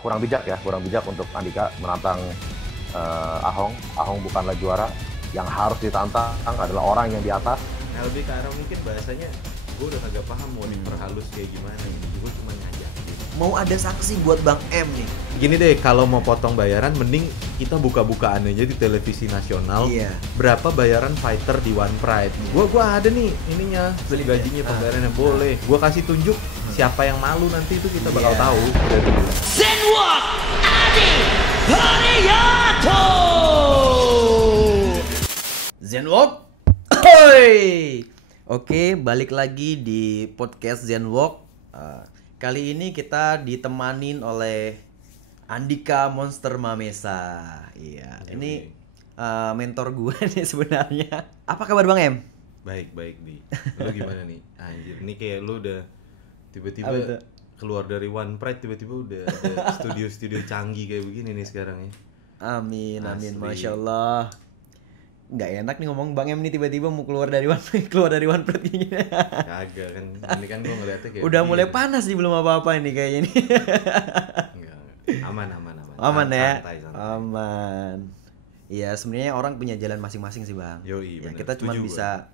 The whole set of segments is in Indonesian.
kurang bijak untuk Andika menantang Ahong. Ahong bukanlah juara, yang harus ditantang adalah orang yang di atas. Nah, lebih ke arah mungkin bahasanya gue udah kagak paham mau diperhalus kayak gimana gitu. Gue cuma ngajak gitu. Mau ada sanksi buat Bang M nih. Gini deh, kalau mau potong bayaran mending kita buka-bukaan aja di televisi nasional. Iya. Berapa bayaran fighter di One Pride? Gua ada nih ininya, gajinya pembayarannya boleh. Gua kasih tunjuk siapa yang malu nanti itu kita bakal tahu. Zenwalk Adi Hariyato. Zenwalk. Hoi. Oke, balik lagi di podcast Zenwalk. Kali ini kita ditemanin oleh Andika Monster Mamesa. Iya, ini mentor gue nih sebenarnya. Apa kabar Bang M? Baik di. Lu gimana nih? Anjir, ini kayak lu udah tiba-tiba keluar dari One Pride, tiba-tiba udah ada studio-studio canggih kayak begini nih sekarang ya. Amin, Asli. Masya Allah. Nggak enak nih ngomong Bang M nih tiba-tiba mau keluar dari One Pride gini. Kagak kan, ini kan gua ngeliatnya kayak Udah begini. mulai panas nih, belum apa-apa ini kayaknya nih. Enggak. Aman. Aman ya? Santai. Aman. Iya, sebenarnya orang punya jalan masing-masing sih Bang. Yoi, Ya, bener. kita cuma Setuju bisa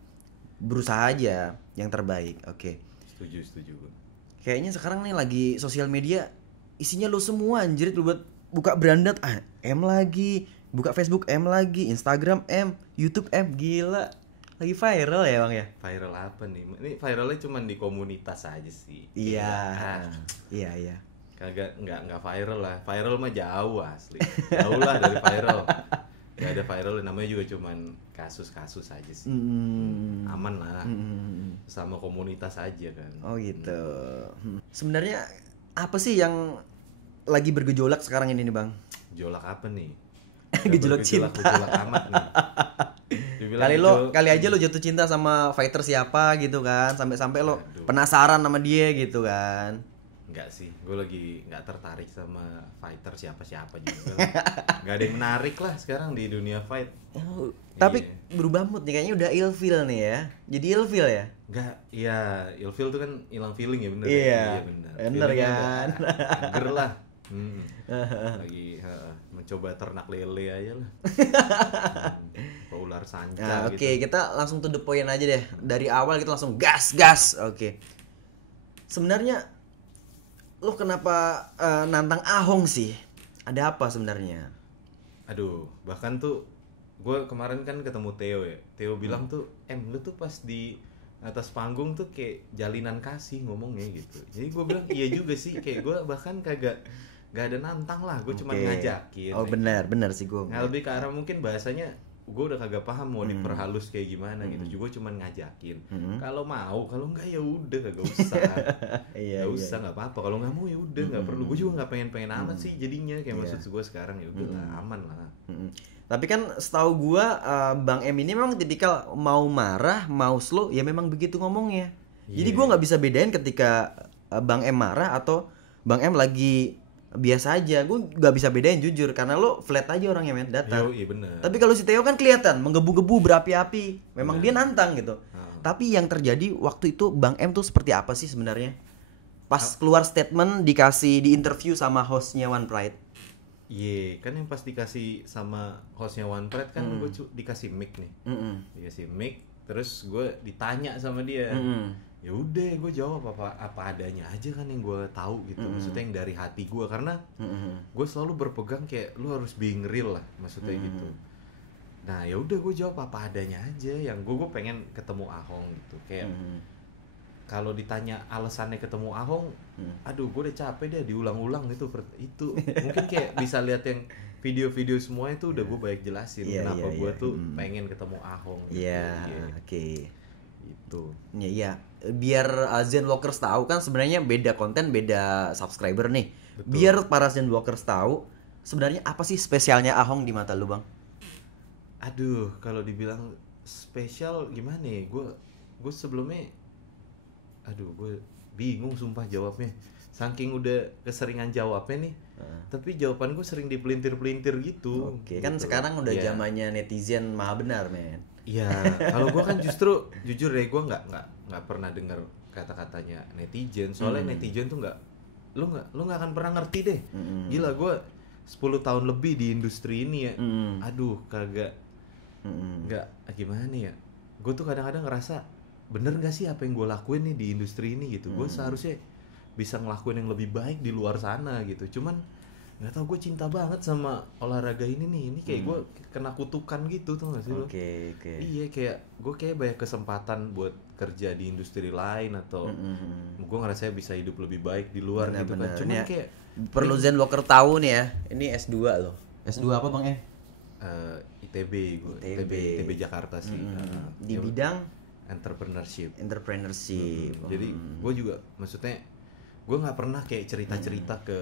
berusaha aja yang terbaik. Oke. Setuju gua. Kayaknya sekarang nih lagi sosial media isinya lo semua anjir, lu buat buka brandat M lagi, buka Facebook M lagi, Instagram M, YouTube M, gila. Lagi viral ya Bang ya? Viral apa nih? Ini viralnya cuma di komunitas aja sih. Iya. Kayak, Iya. Kagak nggak viral lah. Viral mah jauh asli. Jauh lah dari viral. Gak ada viral, namanya juga cuman kasus-kasus aja sih. Aman lah. Sama komunitas aja kan. Oh gitu. Sebenarnya apa sih yang lagi bergejolak sekarang ini nih Bang? Gejolak apa nih? Gejolak cinta. Gejolak amat nih. Dibilang Kali aja lo jatuh cinta sama fighter siapa gitu kan, sampai lo Aduh. penasaran sama dia gitu kan. Enggak sih, gue lagi nggak tertarik sama fighter siapa-siapa juga. Nggak ada yang menarik lah sekarang di dunia fight. Tapi Iya. berubah mood nih, kayaknya udah ilfeel nih ya. Jadi ilfeel ya? Enggak, iya, ilfeel tuh kan hilang feeling ya bener. Iya, bener. bener Feelingnya kan? udah seger lah. Lagi mencoba ternak lele aja lah. Ular sanca Nah, gitu. oke, kita langsung to the point aja deh. Dari awal kita langsung gas. Oke. Sebenarnya lo kenapa nantang Ahong sih? Ada apa sebenarnya? Aduh, bahkan tuh gue kemarin kan ketemu Theo ya. Theo bilang tuh, lu tuh pas di atas panggung tuh kayak jalinan kasih ngomongnya gitu. Jadi gue bilang iya juga sih, kayak gue bahkan gak ada nantang lah, gue cuma Oke. ngajakin. Oh benar sih gue. Nah, lebih ke arah mungkin bahasanya gue udah kagak paham mau diperhalus kayak gimana gitu. Gue cuma ngajakin. Kalau mau, kalau enggak ya udah kagak usah. Iya, Gak usah, nggak apa-apa. Kalau nggak mau ya udah, nggak perlu. Gue juga nggak pengen amat sih jadinya. Kayak maksud gue sekarang ya udah lah, aman lah. Tapi kan setahu gua Bang M ini memang tipikal mau marah, mau slow, ya memang begitu ngomongnya. Jadi gua nggak bisa bedain ketika Bang M marah atau Bang M lagi biasa aja. Gua nggak bisa bedain jujur, karena lo flat aja orangnya men, datar. Iya bener. Tapi kalau si Theo kan kelihatan menggebu-gebu, berapi-api. Memang dia nantang gitu. Tapi yang terjadi waktu itu Bang M tuh seperti apa sih sebenarnya? Pas keluar statement dikasih di interview sama hostnya One Pride. Iya, kan yang pas dikasih sama hostnya One Pride kan gue dikasih mic nih. Dikasih mic, terus gue ditanya sama dia. Ya udah, gue jawab apa adanya aja kan yang gue tahu gitu. Maksudnya yang dari hati gue, karena gue selalu berpegang kayak lu harus being real lah, maksudnya gitu. Nah ya udah, gue jawab apa adanya aja. Yang gue pengen ketemu Ahong gitu. Kayak kalau ditanya alasannya ketemu Ahong, aduh gue udah capek deh diulang-ulang itu. Mungkin kayak bisa lihat yang video-video semua itu udah gue banyak jelasin kenapa gue tuh pengen ketemu Ahong gitu. Oke. Itu. Iya. Biar Zenwalkers tahu kan sebenarnya beda konten, beda subscriber nih. Betul. Biar para Zenwalkers tahu sebenarnya apa sih spesialnya Ahong di mata lu, Bang? Aduh, kalau dibilang spesial gimana ya? Gue sebelumnya gue bingung sumpah jawabnya. Saking udah keseringan jawabnya nih. Tapi jawaban gue sering dipelintir-pelintir gitu. Oke, kan gitu. sekarang udah Iya. zamannya netizen maha benar, men. Iya, kalau gue kan justru jujur deh, gue nggak pernah dengar kata-katanya netizen. Soalnya netizen tuh lu nggak akan pernah ngerti deh. Gila, gue 10 tahun lebih di industri ini ya. Aduh, kagak nggak gimana ya. Gue tuh kadang-kadang ngerasa bener nggak sih apa yang gue lakuin nih di industri ini gitu. Gue seharusnya bisa ngelakuin yang lebih baik di luar sana gitu. Cuman nggak tahu, gue cinta banget sama olahraga ini nih. Ini kayak gue kena kutukan gitu, tau gak sih lo? Oke. Iya, kayak gue kayak banyak kesempatan buat kerja di industri lain atau gue ngerasa bisa hidup lebih baik di luar gitu kan. Cuman ya, kayak perlu Zen Walker tahu nih ya. Ini S2 loh. S2 apa Bang M? ITB gue. ITB Jakarta sih. Di bidang entrepreneurship. Jadi Jadi gue juga maksudnya gue nggak pernah kayak cerita-cerita ke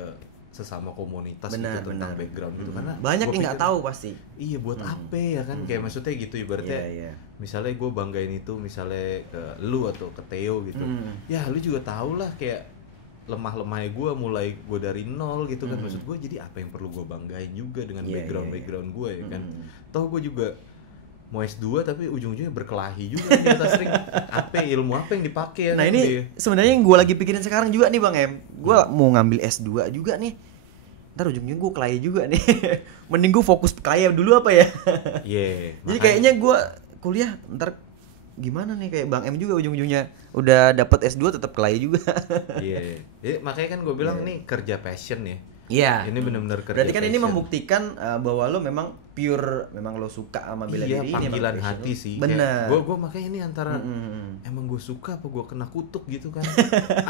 sesama komunitas gitu tentang background gitu, karena banyak yang nggak tahu pasti. Iya, buat apa ya kan, kayak maksudnya gitu ibaratnya. Misalnya gue banggain itu misalnya ke lu atau ke Theo gitu. Ya lu juga tahu lah kayak lemah-lemahnya gue, mulai gue dari nol gitu kan. Maksud gue, jadi apa yang perlu gue banggain juga dengan background gue ya kan. Toh gue juga mau S2 tapi ujung-ujungnya berkelahi juga di atas ring. Ilmu apa yang dipakai ya. Nah, ini sebenarnya yang gue lagi pikirin sekarang juga nih Bang Em. Gue mau ngambil S2 juga nih. Ntar ujung-ujungnya gue kelahi juga nih. Mending gue fokus kelahi dulu apa ya? Jadi kayaknya gue kuliah ntar gimana nih, kayak Bang M juga ujung-ujungnya udah dapet S2 tetap kelahi juga. Makanya kan gue bilang nih kerja passion ya. Iya. Ini benar-benar kerja. Berarti kan passion. ini membuktikan bahwa lo memang pure, memang lo suka sama bela diri. Panggilan hati sih. Bener. Gue makanya ini antara emang gue suka apa gue kena kutuk gitu kan.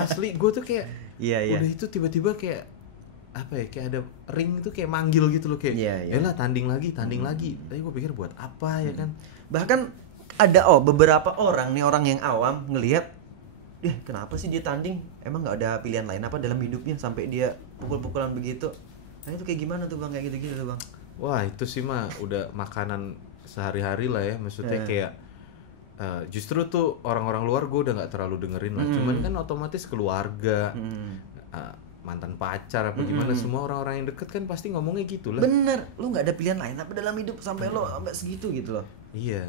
Asli gue tuh kayak udah itu tiba-tiba kayak apa ya, kayak ada ring itu kayak manggil gitu loh, kayak yalah tanding lagi. Tapi gue pikir buat apa ya kan. Bahkan ada beberapa orang yang awam ngelihat, kenapa sih dia tanding? Emang nggak ada pilihan lain apa dalam hidupnya sampai dia pukul-pukulan begitu? Nah itu kayak gimana tuh Bang, kayak gitu-gitu tuh Bang? Wah, itu sih mah udah makanan sehari-hari lah ya. Maksudnya kayak justru tuh orang-orang luar gue udah nggak terlalu dengerin lah. Cuman kan otomatis keluarga, mantan pacar apa gimana, semua orang-orang yang deket kan pasti ngomongnya gitu lah. Bener, lo nggak ada pilihan lain apa dalam hidup sampai lo sampai segitu gitu loh. Iya.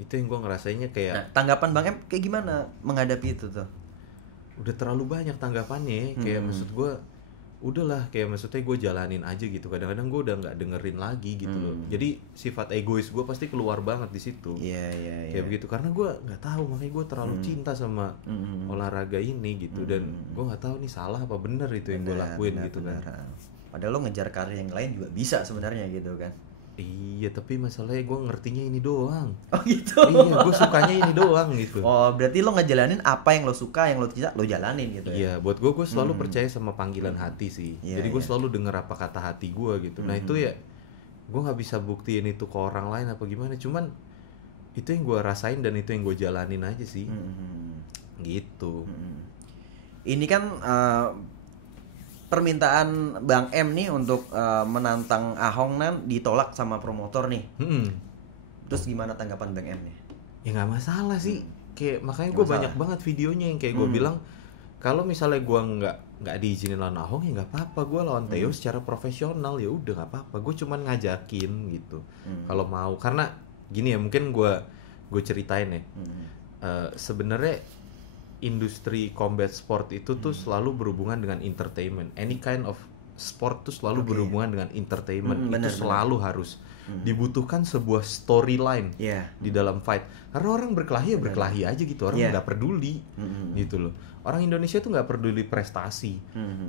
Itu yang gue ngerasainnya kayak. Nah, tanggapan Bang Em kayak gimana menghadapi itu tuh? Udah terlalu banyak tanggapannya, kayak maksud gue udahlah, kayak maksudnya gue jalanin aja gitu. Kadang-kadang gue udah nggak dengerin lagi gitu loh. Jadi sifat egois gue pasti keluar banget di situ. Kayak begitu, karena gue nggak tahu, makanya gue terlalu cinta sama olahraga ini gitu. Dan gue nggak tahu nih salah apa bener itu yang gue lakuin gitu kan. Padahal lo ngejar karir yang lain juga bisa sebenarnya gitu kan. Iya, tapi masalahnya gue ngertinya ini doang. Oh gitu. Iya, gue sukanya ini doang gitu. Oh, berarti lo ngejalanin apa yang lo suka, yang lo tidak lo jalanin gitu ya. Iya, buat gue selalu percaya sama panggilan hati sih. Jadi gue selalu denger apa kata hati gue gitu. Nah itu ya, gue nggak bisa buktiin itu ke orang lain apa gimana. Cuman itu yang gue rasain dan itu yang gue jalanin aja sih. Gitu. Ini kan permintaan Bang M nih untuk menantang Ahong nan ditolak sama promotor nih. Terus gimana tanggapan Bang M nih? Ya nggak masalah sih. Kayak makanya gue banyak banget videonya yang kayak gue bilang, kalau misalnya gue nggak diizinin lawan Ahong ya nggak apa-apa, gue lawan Theo secara profesional ya udah nggak apa-apa. Gue cuman ngajakin gitu. Kalau mau, karena gini ya, mungkin gue ceritain ya. Sebenarnya industri combat sport itu tuh selalu berhubungan dengan entertainment. Any kind of sport tuh selalu berhubungan dengan entertainment. Itu selalu harus dibutuhkan sebuah storyline di dalam fight. Karena orang berkelahi ya berkelahi aja gitu. Orang nggak peduli gitu loh. Orang Indonesia tuh nggak peduli prestasi.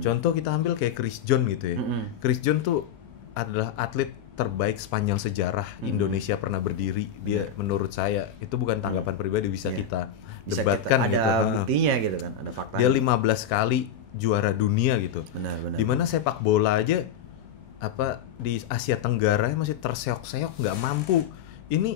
Contoh kita ambil kayak Chris John gitu ya. Chris John tuh adalah atlet terbaik sepanjang sejarah Indonesia pernah berdiri. Dia menurut saya, itu bukan tanggapan pribadi, bisa kita debatkan gitu. Ada buktinya gitu kan, ada fakta. Dia 15 kali juara dunia gitu. Benar. Dimana sepak bola aja di Asia Tenggara masih terseok-seok, nggak mampu. Ini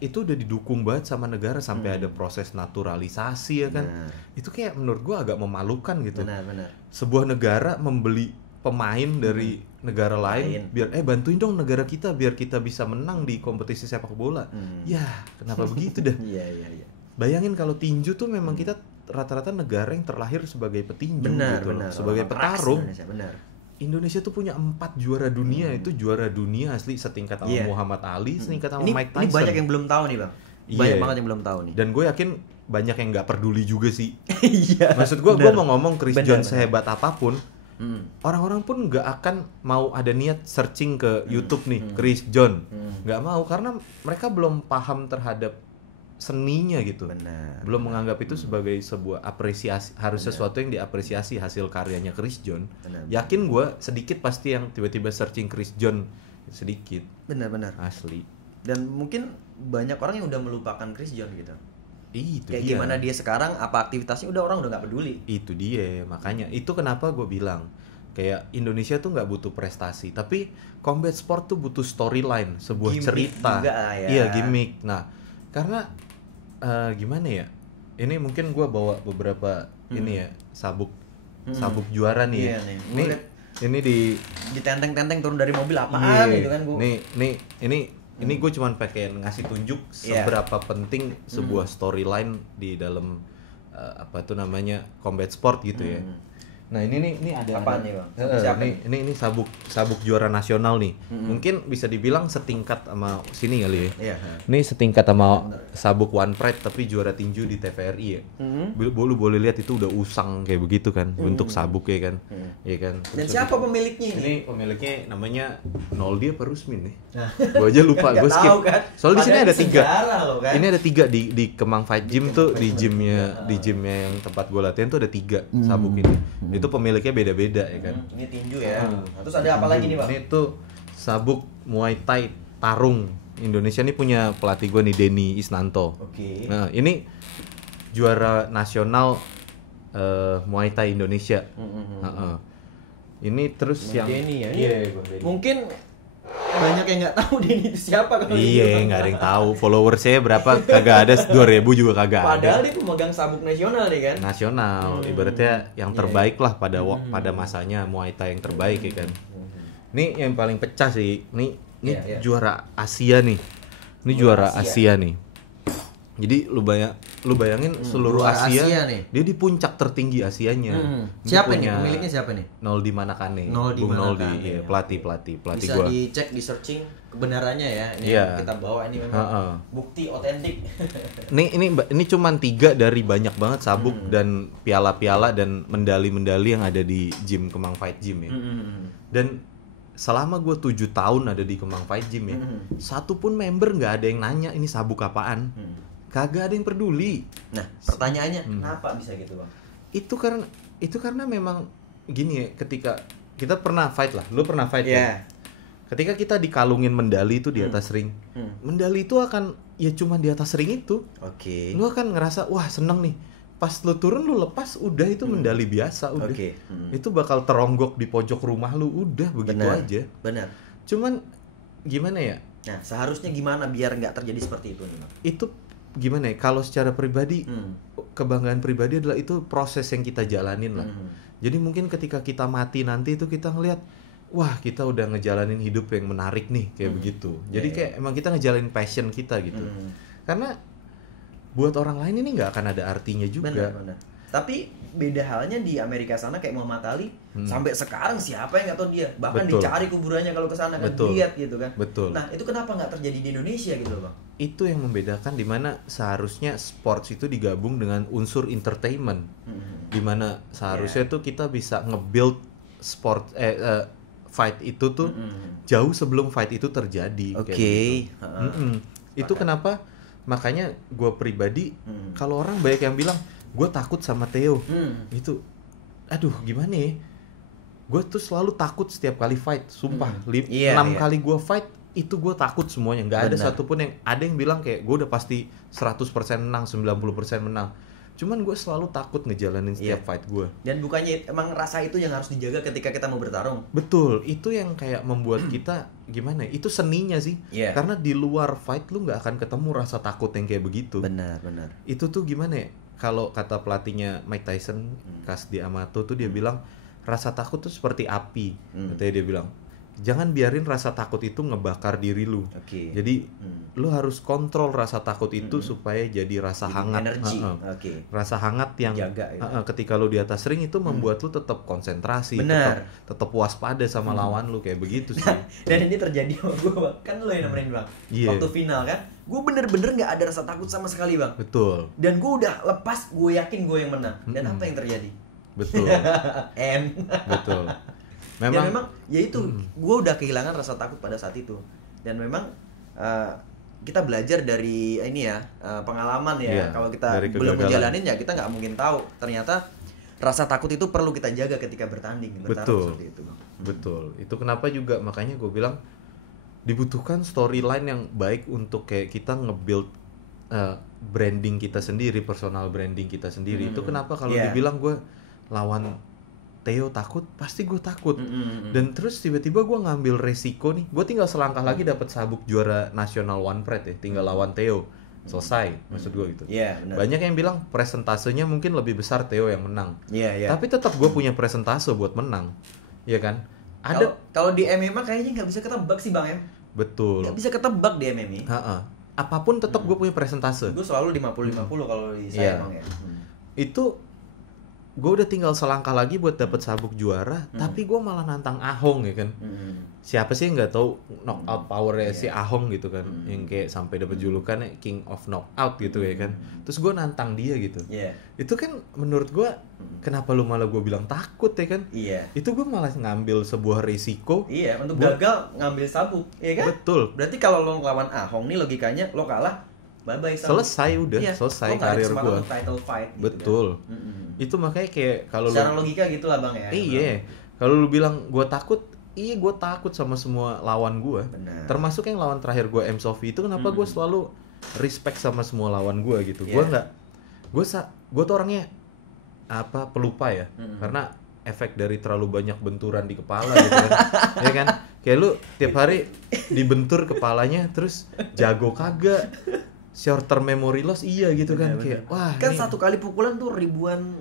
itu udah didukung banget sama negara sampai ada proses naturalisasi ya kan. Itu kayak menurut gua agak memalukan gitu. Benar. Sebuah negara membeli pemain dari negara lain biar bantuin dong negara kita biar kita bisa menang di kompetisi sepak bola. Ya, kenapa begitu dah? Iya. Bayangin kalau tinju tuh memang kita rata-rata negara yang terlahir sebagai petinju gitu, sebagai petarung. Indonesia tuh punya 4 juara dunia, itu juara dunia asli setingkat sama Muhammad Ali, setingkat sama Mike Tyson. Ini banyak yang belum tahu nih Bang. Banyak banget yang belum tahu nih. Dan gue yakin banyak yang nggak peduli juga sih. Iya. Maksud gue mau ngomong Chris Bener. Jones sehebat apapun, orang-orang pun nggak akan mau ada niat searching ke YouTube nih Chris Jones, nggak mau karena mereka belum paham terhadap seninya gitu. Benar. Belum menganggap itu sebagai sebuah apresiasi, harus sesuatu yang diapresiasi hasil karyanya Chris Jones. Benar. Yakin gue sedikit pasti yang tiba-tiba searching Chris Jones, sedikit Benar. asli. Dan mungkin banyak orang yang udah melupakan Chris Jones gitu. Itu Kayak dia. gimana dia sekarang, apa aktivitasnya orang udah nggak peduli. Itu dia, makanya itu kenapa gue bilang kayak Indonesia tuh nggak butuh prestasi, tapi combat sport tuh butuh storyline, sebuah Gimmick cerita. juga lah ya. Iya, gimmick. Nah, karena gimana ya? Ini mungkin gue bawa beberapa ini ya, sabuk juara nih. Iya ya. nih. Nih, ini di Ditenteng-tenteng turun dari mobil apaan gitu kan gua. Ini gue cuman pengen ngasih tunjuk seberapa penting sebuah storyline di dalam apa tuh namanya combat sport gitu ya. Nah ini ada Apaan nih, Bang? Siapa ini sabuk juara nasional nih. Mungkin bisa dibilang setingkat sama sini kali ya. Iya. Ini setingkat sama sabuk One Pride tapi juara tinju di TVRI ya. Lu boleh lihat itu udah usang kayak begitu kan, bentuk sabuk ya kan. Iya kan. Dan siapa pemiliknya ini? Ini pemiliknya namanya Noldi apa Rusmin nih? Gua aja lupa, Nggak gue skip. tahu kan. Soalnya di sini Padahal ada 3. sejarah loh kan. Ini ada 3 di Kemang Fight Gym tuh, di gymnya yang tempat gue latihan tuh ada 3 sabuk ini. Itu pemiliknya beda-beda ya kan. Ini tinju ya. Nah, terus ada apa lagi nih, Bang? Ini tuh sabuk Muay Thai Tarung. Indonesia nih punya pelatih gue nih, Denny Isnanto. Oke. Nah, ini juara nasional Muay Thai Indonesia. Heeh. Ini terus yang Denny ya. Iya, Bang Denny. Mungkin banyak yang nggak tahu Denny itu siapa kalau Iya, nggak ada yang tahu. Followersnya berapa? Kagak ada, 2.000 juga kagak ada. Padahal dia pemegang sabuk nasional nih kan. Nasional, ibaratnya yang terbaik lah pada masanya Muay Thai yang terbaik ya kan. Ini yang paling pecah sih. Ini Iya. juara Asia nih. Ini juara Asia nih. Jadi lu bayangin seluruh juara Asia, Asia nih. dia di puncak tertinggi Asianya. Dia Siapa nih punya pemiliknya, siapa nih? Noldi Manakane. Noldi Bung Noldi, Manakane, iya, ya. pelatih Bisa gua. dicek, di searching kebenarannya ya. Ini Iya. yang kita bawa ini memang bukti otentik. Ini cuman 3 dari banyak banget sabuk dan piala-piala dan medali-medali yang ada di gym Kemang Fight Gym ya. Dan selama gue 7 tahun ada di Kemang Fight Gym ya, satu pun member nggak ada yang nanya ini sabuk apaan. Kagak ada yang peduli. Nah, pertanyaannya kenapa bisa gitu, Bang? Itu karena memang gini ya, ketika kita pernah fight lah, lu pernah fight kan? Ketika kita dikalungin medali itu di atas ring, medali itu akan ya cuma di atas ring itu. Oke. Lu akan ngerasa wah seneng nih. Pas lu turun lu lepas udah itu medali biasa udah. Oke. Itu bakal teronggok di pojok rumah lu udah begitu aja. Benar. Cuman gimana ya? Nah, seharusnya gimana biar nggak terjadi seperti itu nih, Bang? Itu gimana ya? Kalau secara pribadi kebanggaan pribadi adalah itu proses yang kita jalanin lah. Jadi mungkin ketika kita mati nanti itu kita ngelihat wah kita udah ngejalanin hidup yang menarik nih kayak begitu. Jadi kayak emang kita ngejalanin passion kita gitu. Karena buat orang lain ini nggak akan ada artinya juga. Benar. Tapi beda halnya di Amerika sana kayak Muhammad Ali sampai sekarang siapa yang nggak tahu dia, bahkan Betul. dicari kuburannya kalau ke sana kan Betul. lihat gitu kan. Betul. Nah, itu kenapa nggak terjadi di Indonesia gitu loh, Bang? Itu yang membedakan dimana seharusnya sports itu digabung dengan unsur entertainment. Dimana seharusnya tuh kita bisa nge-build sport fight itu tuh jauh sebelum fight itu terjadi. Oke. Kayak gitu. Itu kenapa makanya gue pribadi kalau orang banyak yang bilang gue takut sama Theo itu aduh gimana ya, gue tuh selalu takut setiap kali fight sumpah. 6 kali gue fight itu gue takut semuanya, nggak ada satupun yang ada yang bilang kayak gue udah pasti 100% menang, 90% menang. Cuman gue selalu takut ngejalanin setiap fight gue. Dan bukannya emang rasa itu yang harus dijaga ketika kita mau bertarung. Betul, itu yang kayak membuat kita gimana ya, itu seninya sih. Karena di luar fight lu nggak akan ketemu rasa takut yang kayak begitu. Benar. Itu tuh gimana ya, kalau kata pelatihnya Mike Tyson, Kasdi Amato tuh dia bilang rasa takut tuh seperti api. Katanya dia bilang jangan biarin rasa takut itu ngebakar diri lu. Oke. Jadi lu harus kontrol rasa takut itu supaya jadi rasa Jadi hangat. energi. Oke. Rasa hangat yang Jaga, ya. ketika lu di atas ring itu membuat lu tetap konsentrasi, Benar. tetap waspada sama lawan lu kayak begitu sih. Dan ini terjadi sama gue bang, kan lo yang nemenin bang. Iya. Waktu final kan, gue bener-bener nggak ada rasa takut sama sekali bang. Betul. Dan gue udah lepas, gue yakin gue yang menang. Dan apa yang terjadi? Betul. Betul. Dan memang ya itu, gue udah kehilangan rasa takut pada saat itu. Dan memang kita belajar dari ini ya, pengalaman ya. Iya, Kalau kita dari belum kegagalan. ngejalanin ya kita nggak mungkin tahu. Ternyata rasa takut itu perlu kita jaga ketika bertanding. Bertarung Betul. seperti itu, Bang. Betul. Itu kenapa juga makanya gue bilang dibutuhkan storyline yang baik untuk kayak kita nge-build branding kita sendiri, personal branding kita sendiri. Itu kenapa kalau Yeah. dibilang gue lawan Theo takut, pasti gue takut. Dan terus tiba-tiba gue ngambil resiko nih. Gue tinggal selangkah lagi dapat sabuk juara nasional One Pride ya, tinggal lawan Theo. Selesai, maksud gue gitu. Iya, benar. Banyak yang bilang presentasenya mungkin lebih besar Theo yang menang. Iya, iya. Tapi tetap gue punya presentase buat menang. Iya kan? Ada Kalau di MMA kayaknya nggak bisa ketebak sih bang em. betul. Nggak bisa ketebak di MMA. Apapun tetap gue punya presentase. Gue selalu 50-50 kalau di saya Iya. bang ya. Itu gue udah tinggal selangkah lagi buat dapat sabuk juara, tapi gue malah nantang Ahong ya kan. Siapa sih yang nggak tahu knockout powernya si Ahong gitu kan, yang kayak sampai dapat julukannya King of Knockout gitu ya kan. Terus gue nantang dia gitu. Iya. Itu kan menurut gue kenapa lu malah gue bilang takut ya kan? Iya. Itu gue malah ngambil sebuah risiko. Iya, untuk gagal ngambil sabuk, iya kan? Betul. Berarti kalau lo ngelawan Ahong nih logikanya lo kalah, bye-bye sabuk. Selesai udah, Iya, selesai lo nggak ada karir kesempatan gua. untuk title fight gitu Betul. kan? Itu makanya kayak kalau Secara logika gitulah bang ya. iya, kalau lu bilang gue takut, iya gue takut sama semua lawan gue. Benar. Termasuk yang lawan terakhir gue M Sofi itu kenapa gue selalu respect sama semua lawan gue gitu. Gue Iya. nggak, gue tuh orangnya pelupa ya, karena efek dari terlalu banyak benturan di kepala gitu kan. Ya kan? Kayak lu tiap hari dibentur kepalanya terus jago kagak. Short term memory loss iya gitu kan. Kayak wah Kan ini satu kali pukulan tuh ribuan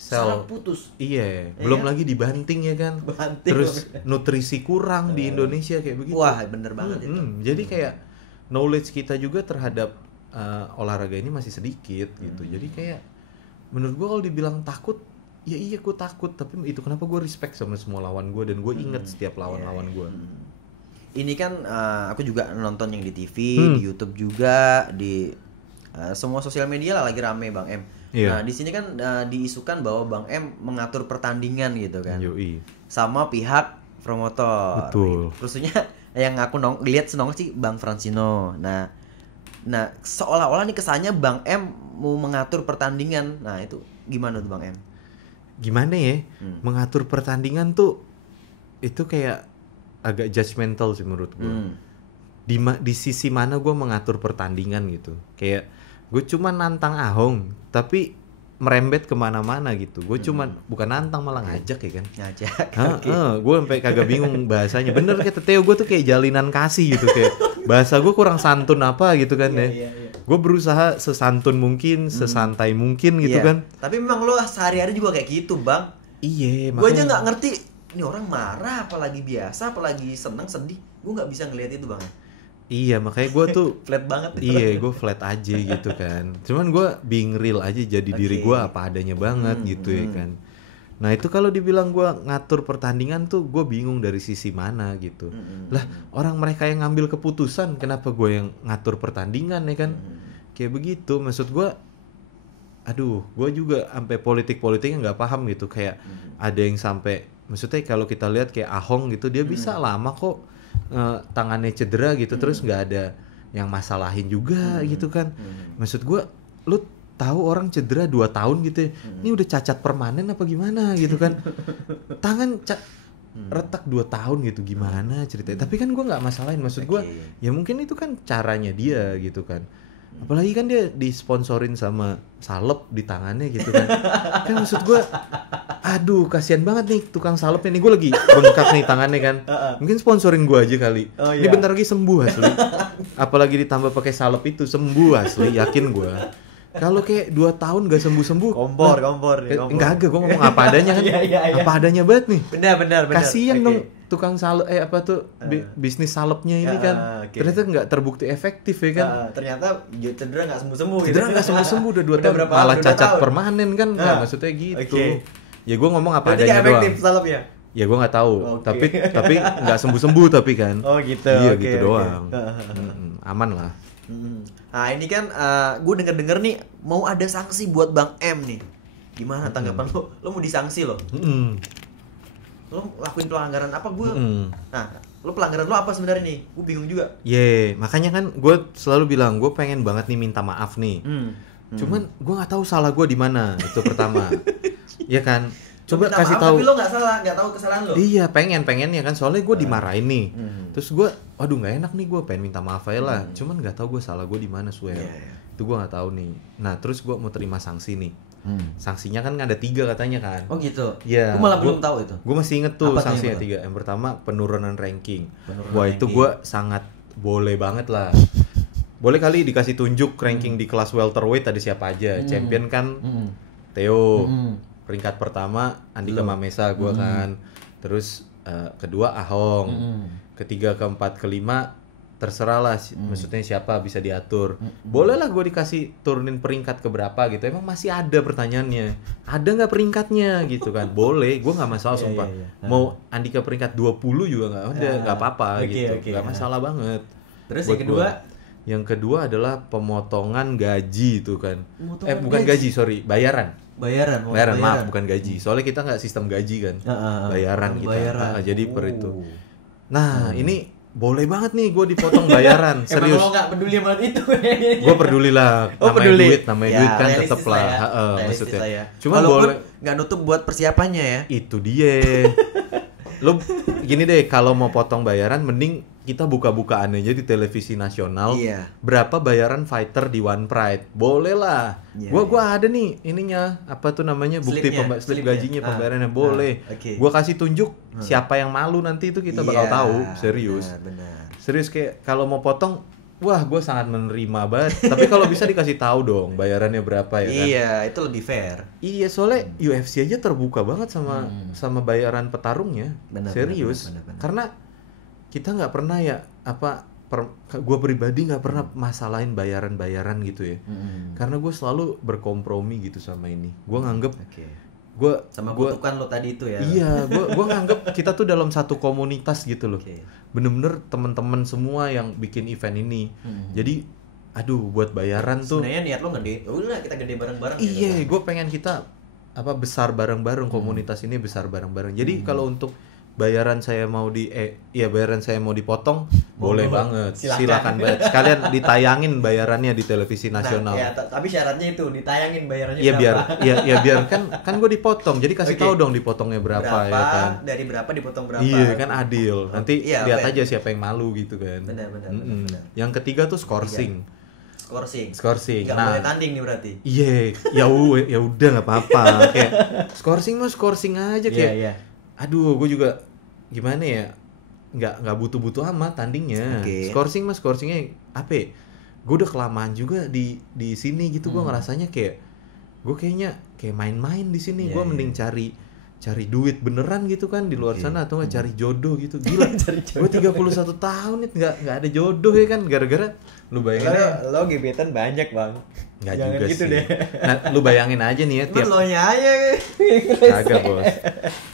saraf putus. Iya, belum lagi dibanting ya kan. Banting. Terus nutrisi kurang di Indonesia kayak begitu. Wah, bener banget itu. Jadi kayak knowledge kita juga terhadap olahraga ini masih sedikit gitu. Jadi kayak menurut gua kalau dibilang takut, ya iya gua takut, tapi itu kenapa gua respect sama semua lawan gua dan gua inget setiap lawan-lawan gua. Ini kan aku juga nonton yang di TV, di YouTube juga, di semua sosial media lah lagi rame Bang M. Iya. Nah, di sini kan diisukan bahwa Bang M mengatur pertandingan gitu kan. Yoi. Sama pihak promotor. Betul. Khususnya yang aku lihat senong sih Bang Francino. Nah, seolah-olah nih kesannya Bang M mau mengatur pertandingan. Nah, itu gimana tuh Bang M? Gimana ya? Mengatur pertandingan tuh itu kayak agak judgmental sih menurut gue. Di sisi mana gue mengatur pertandingan gitu. Kayak gue cuma nantang Ahong, tapi merembet kemana-mana gitu. Gue cuma bukan nantang malah ngajak ya kan. Ngajak. Gue sampai kagak bingung bahasanya. Bener kata Theo, gue tuh kayak jalinan kasih gitu, kayak bahasa gue kurang santun apa gitu kan ya. Gue berusaha sesantun mungkin, sesantai mungkin gitu Iya. kan. Tapi memang lo sehari-hari juga kayak gitu Bang. Iya, Gue aja nggak ngerti ini orang marah apalagi biasa apalagi seneng sedih. Gue nggak bisa ngeliat itu Bang. Iya, makanya gue tuh Flat banget. iya, gue flat aja gitu kan. Cuman gue being real aja, jadi diri gue apa adanya banget gitu ya kan. Nah itu kalau dibilang gue ngatur pertandingan tuh gue bingung dari sisi mana gitu. Lah orang mereka yang ngambil keputusan, kenapa gue yang ngatur pertandingan ya kan? Kayak begitu, maksud gue. Aduh, gue juga sampai politik-politiknya nggak paham gitu. Kayak ada yang sampai, maksudnya kalau kita lihat kayak Ahong gitu, dia bisa lama kok tangannya cedera gitu, terus nggak ada yang masalahin juga gitu kan. Maksud gue, lu tahu orang cedera 2 tahun gitu ya, ini udah cacat permanen apa gimana gitu kan. Tangan retak 2 tahun gitu, gimana ceritanya. Tapi kan gue nggak masalahin, maksud gue ya mungkin itu kan caranya dia gitu kan. Apalagi kan dia disponsorin sama salep di tangannya gitu kan. Kan maksud gue, aduh kasihan banget nih tukang salepnya nih. Gue lagi bengkak nih tangannya kan. Mungkin sponsorin gue aja kali. Ini bentar lagi sembuh asli. Apalagi ditambah pakai salep itu, sembuh asli, yakin gue. Kalau kayak 2 tahun gak sembuh-sembuh. Kompor. Enggak, gue ngomong apa adanya kan. Iya. Apa adanya banget nih. Benar. Kasian dong tukang salep bisnis salepnya ini kan. Ternyata nggak terbukti efektif ya kan. Ternyata cedera nggak sembuh-sembuh gitu. Cedera nggak sembuh udah 2 tahun. Malah cacat permanen kan. Nggak, maksudnya gitu. Ya gue ngomong apa berarti adanya doang. efektif salep ya? Ya gue nggak tahu. Tapi nggak sembuh tapi kan. Oh gitu. Iya gitu doang. Aman lah. Nah ini kan gue denger nih mau ada sanksi buat Bang M nih. Gimana tanggapan lo? Lo mau disanksi lo? Lo lakuin pelanggaran apa gue? Nah, lo pelanggaran lo apa sebenarnya nih? Gue bingung juga. Makanya kan gue selalu bilang gue pengen banget nih minta maaf nih. Cuman gue nggak tahu salah gue di mana, itu pertama. Ya kan? Coba kasih tahu. Tapi lo nggak salah, nggak tahu kesalahan lo. Iya, pengennya kan, soalnya gue dimarahin nih. Terus gue, waduh nggak enak nih, gue pengen minta maaf aja lah. Cuman nggak tahu gue salah gue di mana, swear. Itu gue nggak tahu nih. Nah terus gue mau terima sanksi nih. Sanksinya kan ada 3 katanya kan. Oh gitu. Iya. Gue malah belum tahu itu. Gue masih inget tuh apa sanksinya 3. Yang pertama penurunan ranking. Wah itu gue sangat boleh banget lah. Boleh kali dikasih tunjuk ranking di kelas welterweight ada siapa aja. Champion kan Theo. Peringkat pertama Andika Mamesa gue kan. Terus kedua Ahong. Ketiga, keempat, kelima terserah lah, maksudnya siapa bisa diatur. Boleh lah gue dikasih turunin peringkat ke berapa gitu. Emang masih ada pertanyaannya. Ada nggak peringkatnya gitu kan? Boleh, gue nggak masalah sumpah. Mau Andika peringkat 20 juga nggak ada, nggak apa-apa gitu. Nggak masalah banget. Terus yang kedua? Yang kedua adalah pemotongan gaji itu kan. Bukan gaji, sorry, bayaran. Bayaran, maaf, bukan gaji. Soalnya kita nggak sistem gaji kan. Bayaran kita. Jadi per itu. Nah, ini boleh banget nih gue dipotong bayaran. Serius. Emang lo gak peduli sama itu? Gue peduli lah. Namanya duit kan tetep lah. Maksudnya. Cuma boleh gak nutup buat persiapannya ya. Itu dia. Lo gini deh, kalau mau potong bayaran mending kita buka-bukaan aja di televisi nasional. Berapa bayaran fighter di One Pride? Boleh lah. Gua ada nih ininya, apa tuh namanya, bukti slip gajinya, pembayarannya. Boleh. Gua kasih tunjuk siapa yang malu, nanti itu kita bakal tahu. Serius. Benar. Serius, kayak kalau mau potong, wah gue sangat menerima banget. Tapi kalau bisa dikasih tahu dong bayarannya berapa ya kan? Iya, itu lebih fair. Iya, soalnya UFC aja terbuka banget sama bayaran petarungnya. Serius. Benar. Karena kita nggak pernah ya gue pribadi nggak pernah masalahin bayaran gitu ya. Karena gue selalu berkompromi gitu sama ini. Gue nganggep gue sama kutukan lo tadi itu ya. Iya, gue nganggep kita tuh dalam satu komunitas gitu loh. Bener-bener teman-teman semua yang bikin event ini. Jadi aduh, buat bayaran tuh sebenarnya niat lo gede. Udah kita gede bareng-bareng. Iya, gue pengen kita besar bareng-bareng, komunitas ini besar bareng-bareng. Jadi kalau untuk bayaran saya mau dipotong, boleh banget. Silakan banget. Sekalian ditayangin bayarannya di televisi nasional. Nah, tapi syaratnya itu ditayangin bayarannya berapa. Biar kan gue dipotong. Jadi kasih tahu dong dipotongnya berapa ya kan. Dari berapa dipotong berapa. Iya, kan adil. Nanti lihat aja siapa yang malu gitu kan. Benar. Yang ketiga tuh scoring. Scoring. Nggak boleh tanding nih berarti. Iya, ya udah nggak apa-apa. Kayak scoring aja kayak. Aduh, gue juga gimana ya, nggak butuh amat tandingnya. Scoringnya apa ya? Gue udah kelamaan juga di sini gitu. Gue ngerasanya kayak gue kayaknya main-main di sini. Gue mending cari duit beneran gitu kan di luar sana, atau nggak cari jodoh gitu. Gila, gue 31 tahun nih nggak ada jodoh ya kan, gara-gara lu bayangin aja. Lo gebetan banyak bang. Nggak juga gitu sih. Nah, lu bayangin aja nih ya, tiap lo nya aja. Kagak bos.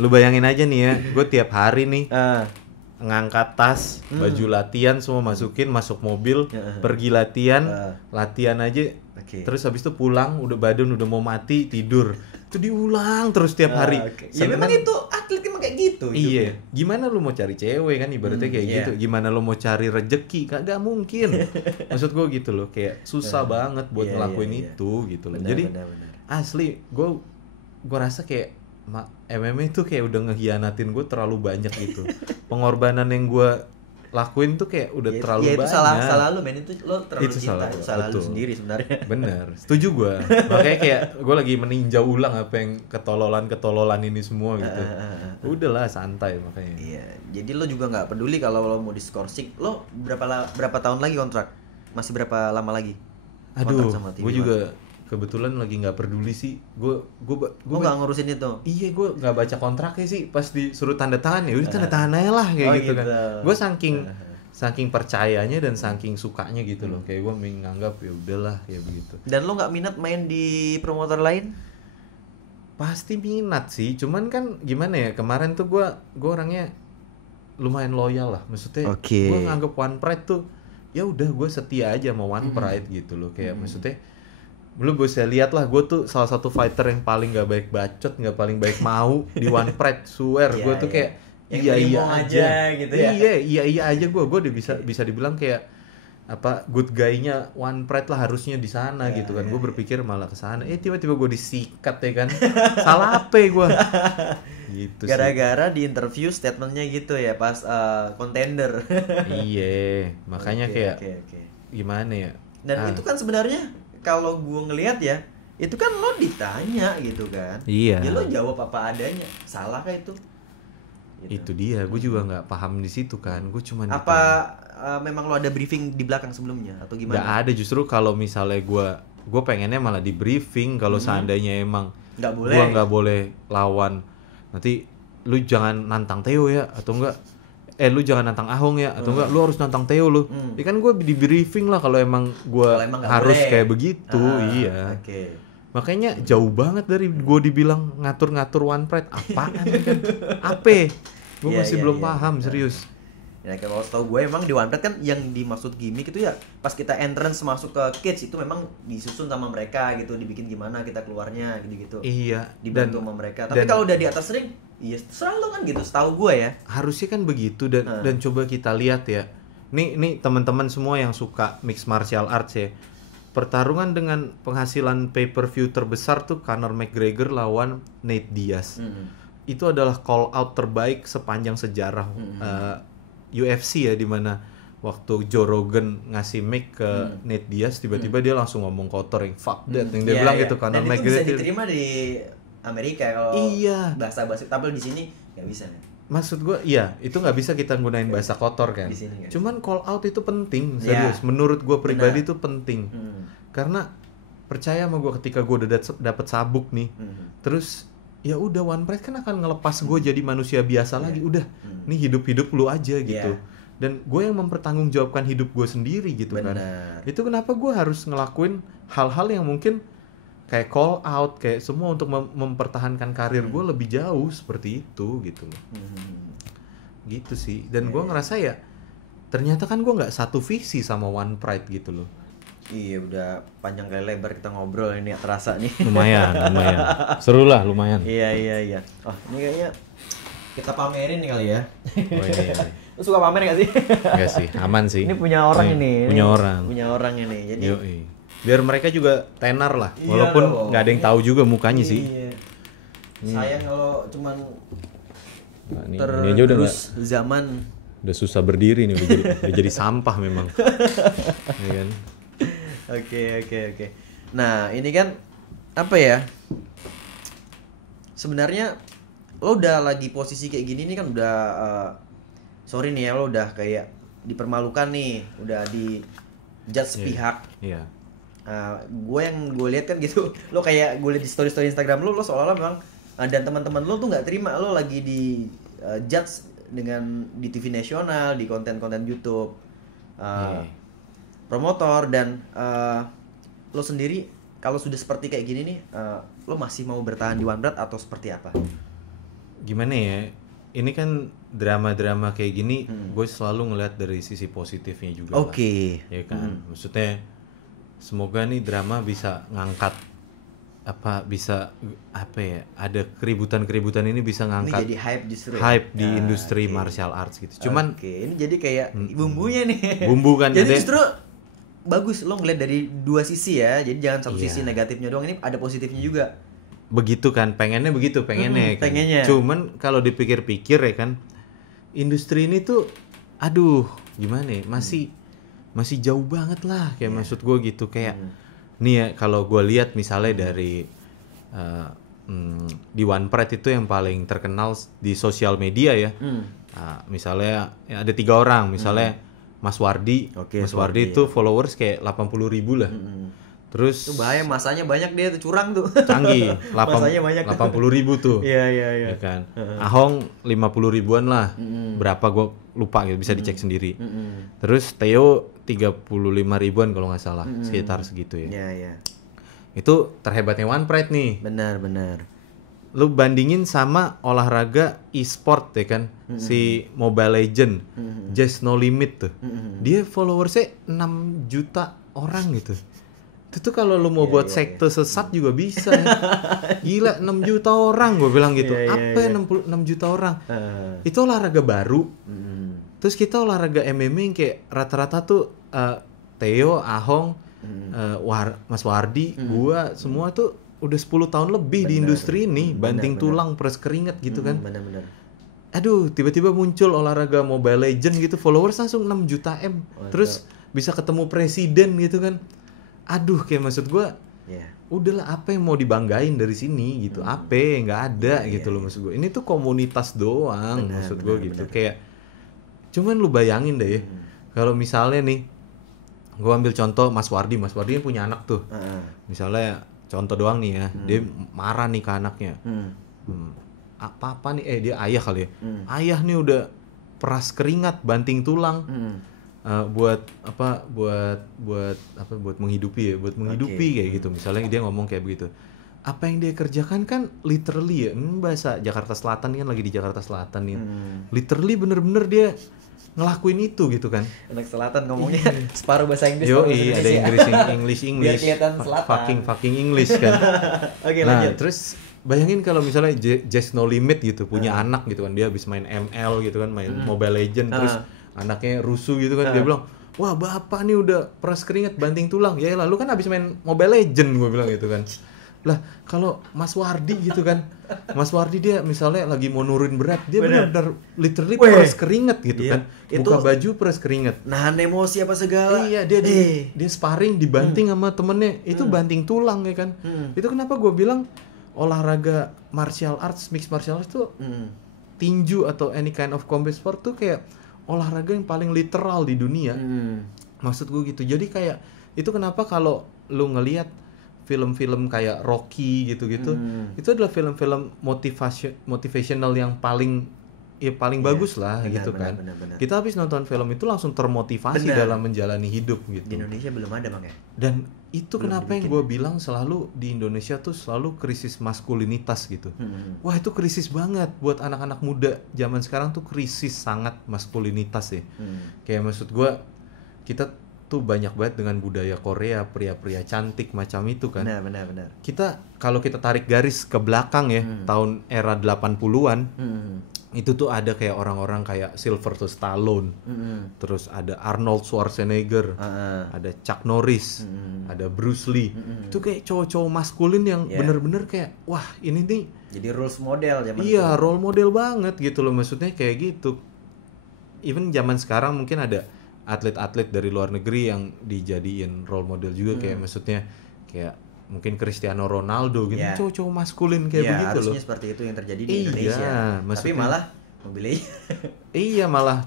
Lu bayangin aja nih ya, gue tiap hari nih ngangkat tas, baju latihan semua masuk mobil, pergi latihan aja. Terus habis itu pulang, badan udah mau mati, tidur. Itu diulang terus tiap hari. Ya memang itu atlet emang kayak gitu. Iya. Gimana lu mau cari cewek kan ibaratnya kayak gitu. Gimana lu mau cari rejeki? Kagak mungkin. Maksud gue gitu loh, kayak susah banget buat ngelakuin itu gitu loh. Jadi asli gue rasa kayak MMA itu kayak udah ngehianatin gue terlalu banyak gitu. Pengorbanan yang gue lakuin tuh kayak udah terlalu banyak. Ya itu salah lu, men. Itu lo terlalu cinta. Itu salah lu sendiri sebenarnya. Bener, setuju gue. Makanya kayak gue lagi meninjau ulang apa yang ketololan ini semua gitu. Udahlah, santai makanya. Iya, jadi lo juga nggak peduli kalau lo mau diskorsing. Lo berapa tahun lagi kontrak? Masih berapa lama lagi? Aduh, gue juga kebetulan lagi nggak peduli sih. Gue nggak ngurusin itu. Iya, gue nggak baca kontraknya sih. Pas disuruh tanda tangan ya udah tanda tangan aja lah kayak gitu kan. Gue saking percayanya dan saking sukanya gitu loh. Kayak gue menganggap ya udahlah kayak begitu. Dan lo nggak minat main di promotor lain? Pasti minat sih. Cuman kan gimana ya, kemarin tuh gue orangnya lumayan loyal lah. Maksudnya gue nganggap One Pride tuh ya udah gue setia aja sama One Pride gitu loh. Kayak maksudnya belum bisa lihat lah, gue tuh salah satu fighter yang paling gak baik bacot, gak paling baik mau di One Pride, swear. Gue tuh kayak iya aja gitu ya. Iya aja gue udah bisa dibilang kayak apa good guy-nya One Pride lah harusnya di sana gitu kan. Gue berpikir malah ke sana. Tiba-tiba gue disikat ya kan. Salah apa gue? Gitu gara-gara di interview statementnya gitu ya pas contender. Iya, makanya kayak gimana ya? Dan itu kan sebenarnya kalau gue ngelihat ya, itu kan lo ditanya gitu kan. Iya. Ya lo jawab apa adanya. Salah kah itu? Gitu. Itu dia, gue juga nggak paham di situ kan. Gue cuma memang lo ada briefing di belakang sebelumnya atau gimana? Nggak ada, justru kalau misalnya gue pengennya malah di briefing kalau seandainya emang gue nggak boleh lawan, nanti lu jangan nantang Theo ya, atau enggak lu jangan nantang Ahong ya, atau enggak lu harus nantang Theo lu. Ya kan gue di briefing lah kalau emang gue harus boleh. Kayak begitu. Iya. Makanya jauh banget dari gue dibilang ngatur-ngatur One Pride. Apaan kan? Ape? Gue masih belum paham serius. Ya kalau setahu gue emang di One Pride kan yang dimaksud gimmick itu ya pas kita entrance masuk ke kids itu memang disusun sama mereka gitu, dibikin gimana kita keluarnya gitu-gitu. Iya. Dibantu sama mereka. Tapi kalau udah di atas ring, iya selalu kan gitu, setahu gue ya. Harusnya kan begitu dan coba kita lihat ya. Nih teman-teman semua yang suka mixed martial arts ya. Pertarungan dengan penghasilan pay-per-view terbesar tuh Conor McGregor lawan Nate Diaz. Itu adalah call out terbaik sepanjang sejarah UFC ya, dimana waktu Joe Rogan ngasih mic ke Nate Diaz, tiba-tiba dia langsung ngomong kotor yang fuck that, yang dia bilang gitu. Conor McGregor bisa diterima di Amerika kalau bahasa-bahasa, tapi di sini nggak bisa nih. Maksud gue, iya, itu nggak bisa kita gunain bahasa kotor kan. Cuman call out itu penting, serius. Menurut gue pribadi itu penting. Karena percaya sama gue, ketika gue udah dapet sabuk nih, terus ya udah One Pride kan akan ngelepas gue jadi manusia biasa lagi. Udah, nih hidup lu aja gitu. Dan gue yang mempertanggungjawabkan hidup gue sendiri gitu kan. Itu kenapa gue harus ngelakuin hal-hal yang mungkin kayak call out, kayak semua untuk mempertahankan karir gue lebih jauh seperti itu gitu loh. Gitu sih. Dan gue ngerasa ya ternyata kan gue nggak satu visi sama One Pride gitu loh. Iya, udah panjang kali lebar kita ngobrol ini, terasa nih. Lumayan. Seru lah, lumayan. Iya. Oh, ini kayaknya kita pamerin nih kali ya. Oh iya. Lu suka pamer gak sih? Enggak sih, aman sih. Ini punya orang ini. Punya orang ini. Jadi biar mereka juga tenar lah, walaupun nggak ada yang tahu juga mukanya sih. Sayang kalau cuman ini aja udah terus zaman udah susah berdiri nih, udah jadi sampah memang. Ya kan? Oke. Nah, ini kan apa ya? Sebenarnya lo udah lagi posisi kayak gini nih kan udah sorry nih ya, lo udah kayak dipermalukan nih, udah di judge pihak. Iya. Gue lihat kan gitu, lo kayak gue liat di story Instagram lo seolah-olah memang dan teman-teman lo tuh nggak terima lo lagi di judge dengan di TV nasional, di konten-konten YouTube, promotor, dan lo sendiri kalau sudah seperti kayak gini nih, lo masih mau bertahan di One Pride atau seperti apa? Gimana ya? Ini kan drama-drama kayak gini, gue selalu ngeliat dari sisi positifnya juga. Oke. Ya kan, maksudnya semoga nih drama bisa ngangkat ada keributan ini bisa ngangkat. Ini jadi hype justru. Hype di industri martial arts gitu. Cuman ini jadi kayak bumbunya nih. Bumbu kan. Jadi justru bagus lo ngeliat dari dua sisi ya. Jadi jangan satu sisi negatifnya doang, ini ada positifnya juga. Begitu kan, pengennya kan. Pengennya. Cuman kalau dipikir-pikir ya kan, industri ini tuh aduh gimana ya, masih jauh banget lah kayak maksud gue gitu, kayak nih ya kalau gue lihat misalnya dari di One Pride itu yang paling terkenal di sosial media ya, misalnya ya ada 3 orang misalnya Mas Wardi. Mas Wardi itu followers kayak 80.000 lah. Terus Itu bahaya, masanya banyak dia tuh, curang tuh. canggih, Masanya banyak. 80.000 tuh. Iya. Ya kan. Ahong 50 ribuan lah. Berapa gue lupa gitu, bisa dicek sendiri. Terus Theo 35 ribuan kalau nggak salah, sekitar segitu ya. Iya. Itu terhebatnya One Pride nih. Benar. Lu bandingin sama olahraga e-sport ya kan, si Mobile Legend, Just No Limit tuh. Dia followersnya 6 juta orang gitu. Itu tuh kalau lu mau buat sekte sesat juga bisa ya. Gila, 6 juta orang gue bilang gitu. Apa ya 6 juta orang? Itu olahraga baru. Terus kita olahraga MMA yang kayak rata-rata tuh Theo, Ahong, Mas Wardi, gua semua tuh udah 10 tahun lebih di industri ini, banting tulang, peres keringat gitu kan. Benar. Aduh, tiba-tiba muncul olahraga Mobile Legend gitu, followers langsung 6 juta M. Terus bisa ketemu presiden gitu kan. Aduh, kayak maksud gua, udahlah apa yang mau dibanggain dari sini gitu. Apa nggak ada gitu loh maksud gua. Ini tuh komunitas doang maksud gua gitu. Kayak cuman lu bayangin deh ya. Kalau misalnya nih gua ambil contoh Mas Wardi kan punya anak tuh. Misalnya contoh doang nih ya, dia marah nih ke anaknya. Apa nih? Dia ayah kali ya. Ayah nih udah peras keringat, banting tulang. Buat menghidupi ya, kayak gitu. Misalnya dia ngomong kayak begitu. Apa yang dia kerjakan kan literally ya, bahasa Jakarta Selatan kan, lagi di Jakarta Selatan nih. Literally bener-bener dia ngelakuin itu gitu kan. Anak selatan ngomongnya separuh bahasa Inggris. Ada English. Biar kelihatan selatan. Fucking English kan. Oke, nah, lanjut. terus bayangin kalau misalnya Just No Limit gitu, punya anak gitu kan, dia habis main ML gitu kan, main Mobile Legend, terus anaknya rusuh gitu kan, dia bilang, wah bapak nih udah peras keringat, banting tulang. Ya lalu kan habis main Mobile Legend, gue bilang gitu kan. Lah kalau Mas Wardi gitu kan, Mas Wardi dia misalnya lagi mau nurunin berat, dia benar-benar literally peras keringat gitu kan, buka baju peras keringat, nahan emosi apa segala. Iya, dia sparring dibanting sama temennya, itu banting tulang ya kan. Itu kenapa gue bilang olahraga martial arts, mixed martial arts tuh tinju atau any kind of combat sport tuh kayak olahraga yang paling literal di dunia. Maksud gue gitu. Jadi kayak itu kenapa kalau lu ngelihat film-film kayak Rocky gitu-gitu, itu adalah film-film motivational yang paling bagus lah gitu kan. Benar. Kita habis nonton film itu langsung termotivasi dalam menjalani hidup gitu. Di Indonesia belum ada Bang ya. Dan itu kenapa yang gue bilang selalu di Indonesia tuh selalu krisis maskulinitas gitu. Wah itu krisis banget buat anak-anak muda zaman sekarang tuh, krisis sangat maskulinitas ya. Kayak maksud gue, kita tuh banyak banget dengan budaya Korea, pria-pria cantik macam itu kan. Benar. Kita kalau kita tarik garis ke belakang ya, tahun era 80-an, itu tuh ada kayak orang-orang kayak Sylvester Stallone, terus ada Arnold Schwarzenegger, ada Chuck Norris, ada Bruce Lee. Itu kayak cowok-cowok maskulin yang bener-bener kayak, wah ini nih jadi role model zaman itu. Iya, role model banget gitu loh, maksudnya kayak gitu. Even zaman sekarang mungkin ada atlet-atlet dari luar negeri yang dijadiin role model juga, kayak maksudnya kayak mungkin Cristiano Ronaldo gitu, cowok-cowok maskulin kayak begitu loh. Harusnya seperti itu yang terjadi di Indonesia. Tapi malah mobilnya malah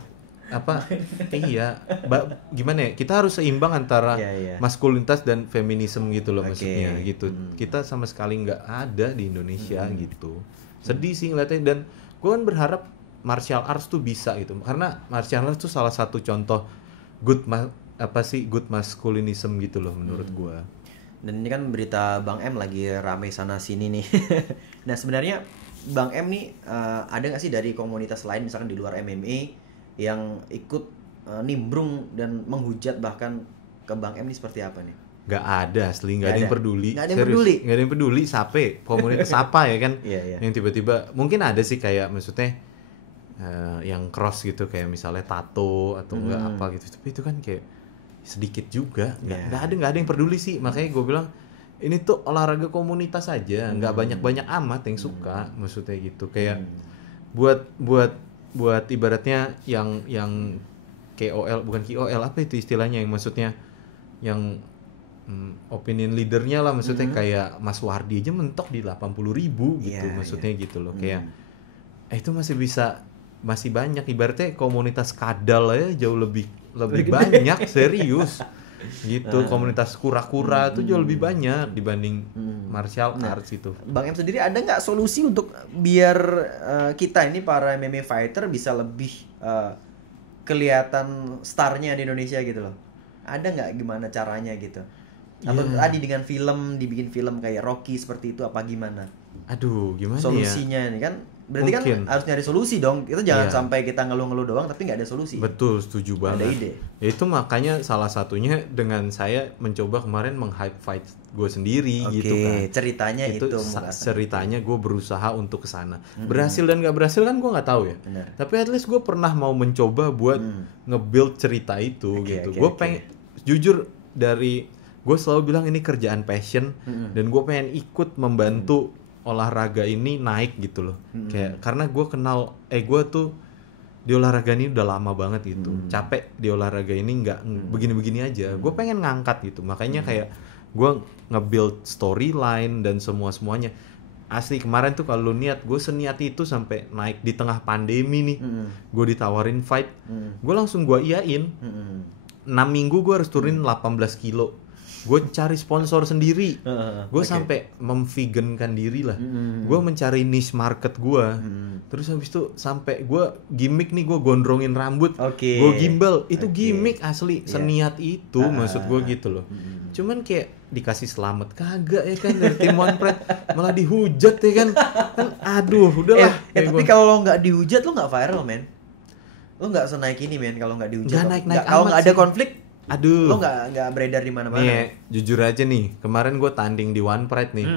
gimana ya, kita harus seimbang antara maskulinitas dan feminisme gitu loh, maksudnya gitu. Kita sama sekali nggak ada di Indonesia gitu. Sedih sih ngeliatnya, dan gue kan berharap martial arts tuh bisa gitu, karena martial arts tuh salah satu contoh good masculinism gitu loh menurut gue. Dan ini kan berita Bang M lagi rame sana sini nih. Nah sebenarnya Bang M nih ada nggak sih dari komunitas lain misalkan di luar MMA yang ikut nimbrung dan menghujat bahkan ke Bang M nih seperti apa nih? Gak ada asli, gak ada yang peduli. Gak ada yang peduli, siapa komunitas apa ya kan? Yang tiba-tiba mungkin ada sih kayak maksudnya yang cross gitu, kayak misalnya tato atau enggak apa gitu. Tapi itu kan kayak sedikit juga, nggak ada yang peduli sih. Makanya gue bilang ini tuh olahraga komunitas aja, nggak banyak amat yang suka, maksudnya gitu. Kayak buat ibaratnya yang KOL, bukan KOL, apa itu istilahnya, yang maksudnya yang opinion leadernya lah, maksudnya kayak Mas Wardi aja mentok di 80.000 gitu, maksudnya gitu loh. Kayak itu masih banyak, ibaratnya komunitas kadal aja jauh lebih banyak, serius. gitu. Komunitas kura-kura tuh jauh lebih banyak dibanding martial arts itu. Bang M sendiri ada nggak solusi untuk biar kita ini para MMA fighter bisa lebih kelihatan starnya di Indonesia gitu loh? Ada nggak gimana caranya gitu? Atau tadi dengan film, dibikin film kayak Rocky seperti itu apa gimana? Aduh, gimana Solusinya ya? ini kan berarti Mungkin. kan harus nyari solusi dong. Kita jangan Iya. sampai kita ngeluh-ngeluh doang tapi nggak ada solusi. Betul, setuju banget. Ada ide. Ya itu makanya salah satunya dengan saya mencoba kemarin meng-hype fight gue sendiri Oke, gitu kan. ceritanya itu Ceritanya gue berusaha untuk kesana. Berhasil dan gak berhasil kan gue nggak tahu ya. Benar. Tapi at least gue pernah mau mencoba buat nge-build cerita itu Oke, gitu. oke, Gue oke. pengen jujur dari gue selalu bilang ini kerjaan passion dan gue pengen ikut membantu olahraga ini naik gitu loh. Kayak karena gue kenal gue tuh di olahraga ini udah lama banget gitu. Capek di olahraga ini nggak begini-begini aja. Gue pengen ngangkat gitu. Makanya kayak gue nge-build storyline dan semuanya. Asli kemarin tuh kalau lu niat, gue seniat itu sampai naik di tengah pandemi nih. Gue ditawarin fight, gue langsung gue iyain. 6 minggu gue harus turunin 18 kilo. Gue cari sponsor sendiri. Gue sampai memvegankan diri lah. Gue mencari niche market gue. Terus habis itu sampai gue gimmick nih, gue gondrongin rambut. Oke. Gue gimbal. Itu Oke. gimmick asli. Seniat itu maksud gue gitu loh. Cuman kayak dikasih selamat kagak ya kan dari tim One Pride, malah dihujat ya kan. Aduh, udahlah. Tapi kalau lo nggak dihujat lo nggak viral men. Lo nggak senaik ini men kalau nggak dihujat. Nggak naik-naik Kalau amat nggak ada sih. konflik, Aduh. lo nggak beredar di mana-mana. Nih, jujur aja nih, kemarin gue tanding di One Pride nih.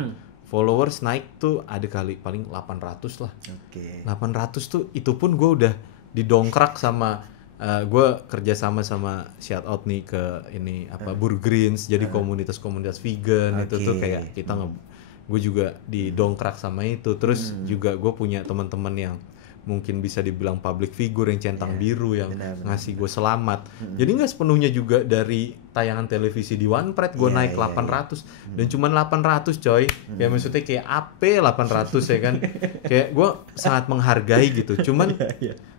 Followers naik tuh ada kali paling 800 lah. Oke. 800 tuh itu pun gue udah didongkrak sama gue kerjasama sama shout out nih ke ini apa Burgreens, jadi komunitas-komunitas vegan itu tuh Oke. kayak kita gue juga didongkrak sama itu. Terus juga gue punya teman-teman yang mungkin bisa dibilang public figure yang centang biru yang benar-benar. ngasih gue selamat. Jadi nggak sepenuhnya juga dari tayangan televisi di One Pride gue naik 800 dan cuman 800 coy. Kayak maksudnya kayak AP 800 ya kan. Kayak gue sangat menghargai gitu. Cuman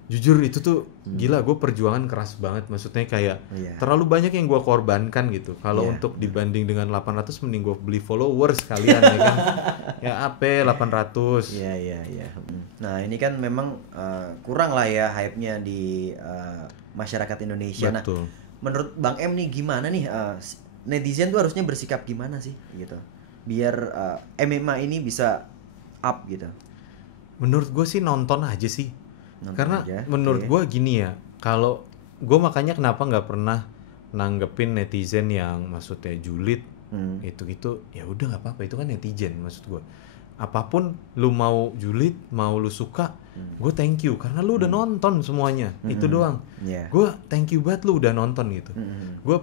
jujur itu tuh gila, gue perjuangan keras banget. Maksudnya kayak terlalu banyak yang gue korbankan gitu. Kalau untuk dibanding dengan 800 mending gue beli followers kalian ya kan. Ya AP 800. Iya. Nah ini kan memang kurang lah ya hype-nya di masyarakat Indonesia. Betul. Nah menurut Bang M nih gimana nih netizen tuh harusnya bersikap gimana sih gitu biar MMA ini bisa up gitu? Menurut gue sih nonton aja sih. Nonton Karena aja, menurut oke. gue gini ya, kalau gue makanya kenapa nggak pernah nanggepin netizen yang maksudnya julid itu ya udah nggak apa-apa, itu kan netizen maksud gue. Apapun lu mau julid, mau lu suka, gue thank you karena lu udah nonton semuanya, itu doang. Iya. Gue thank you banget lu udah nonton gitu. Gue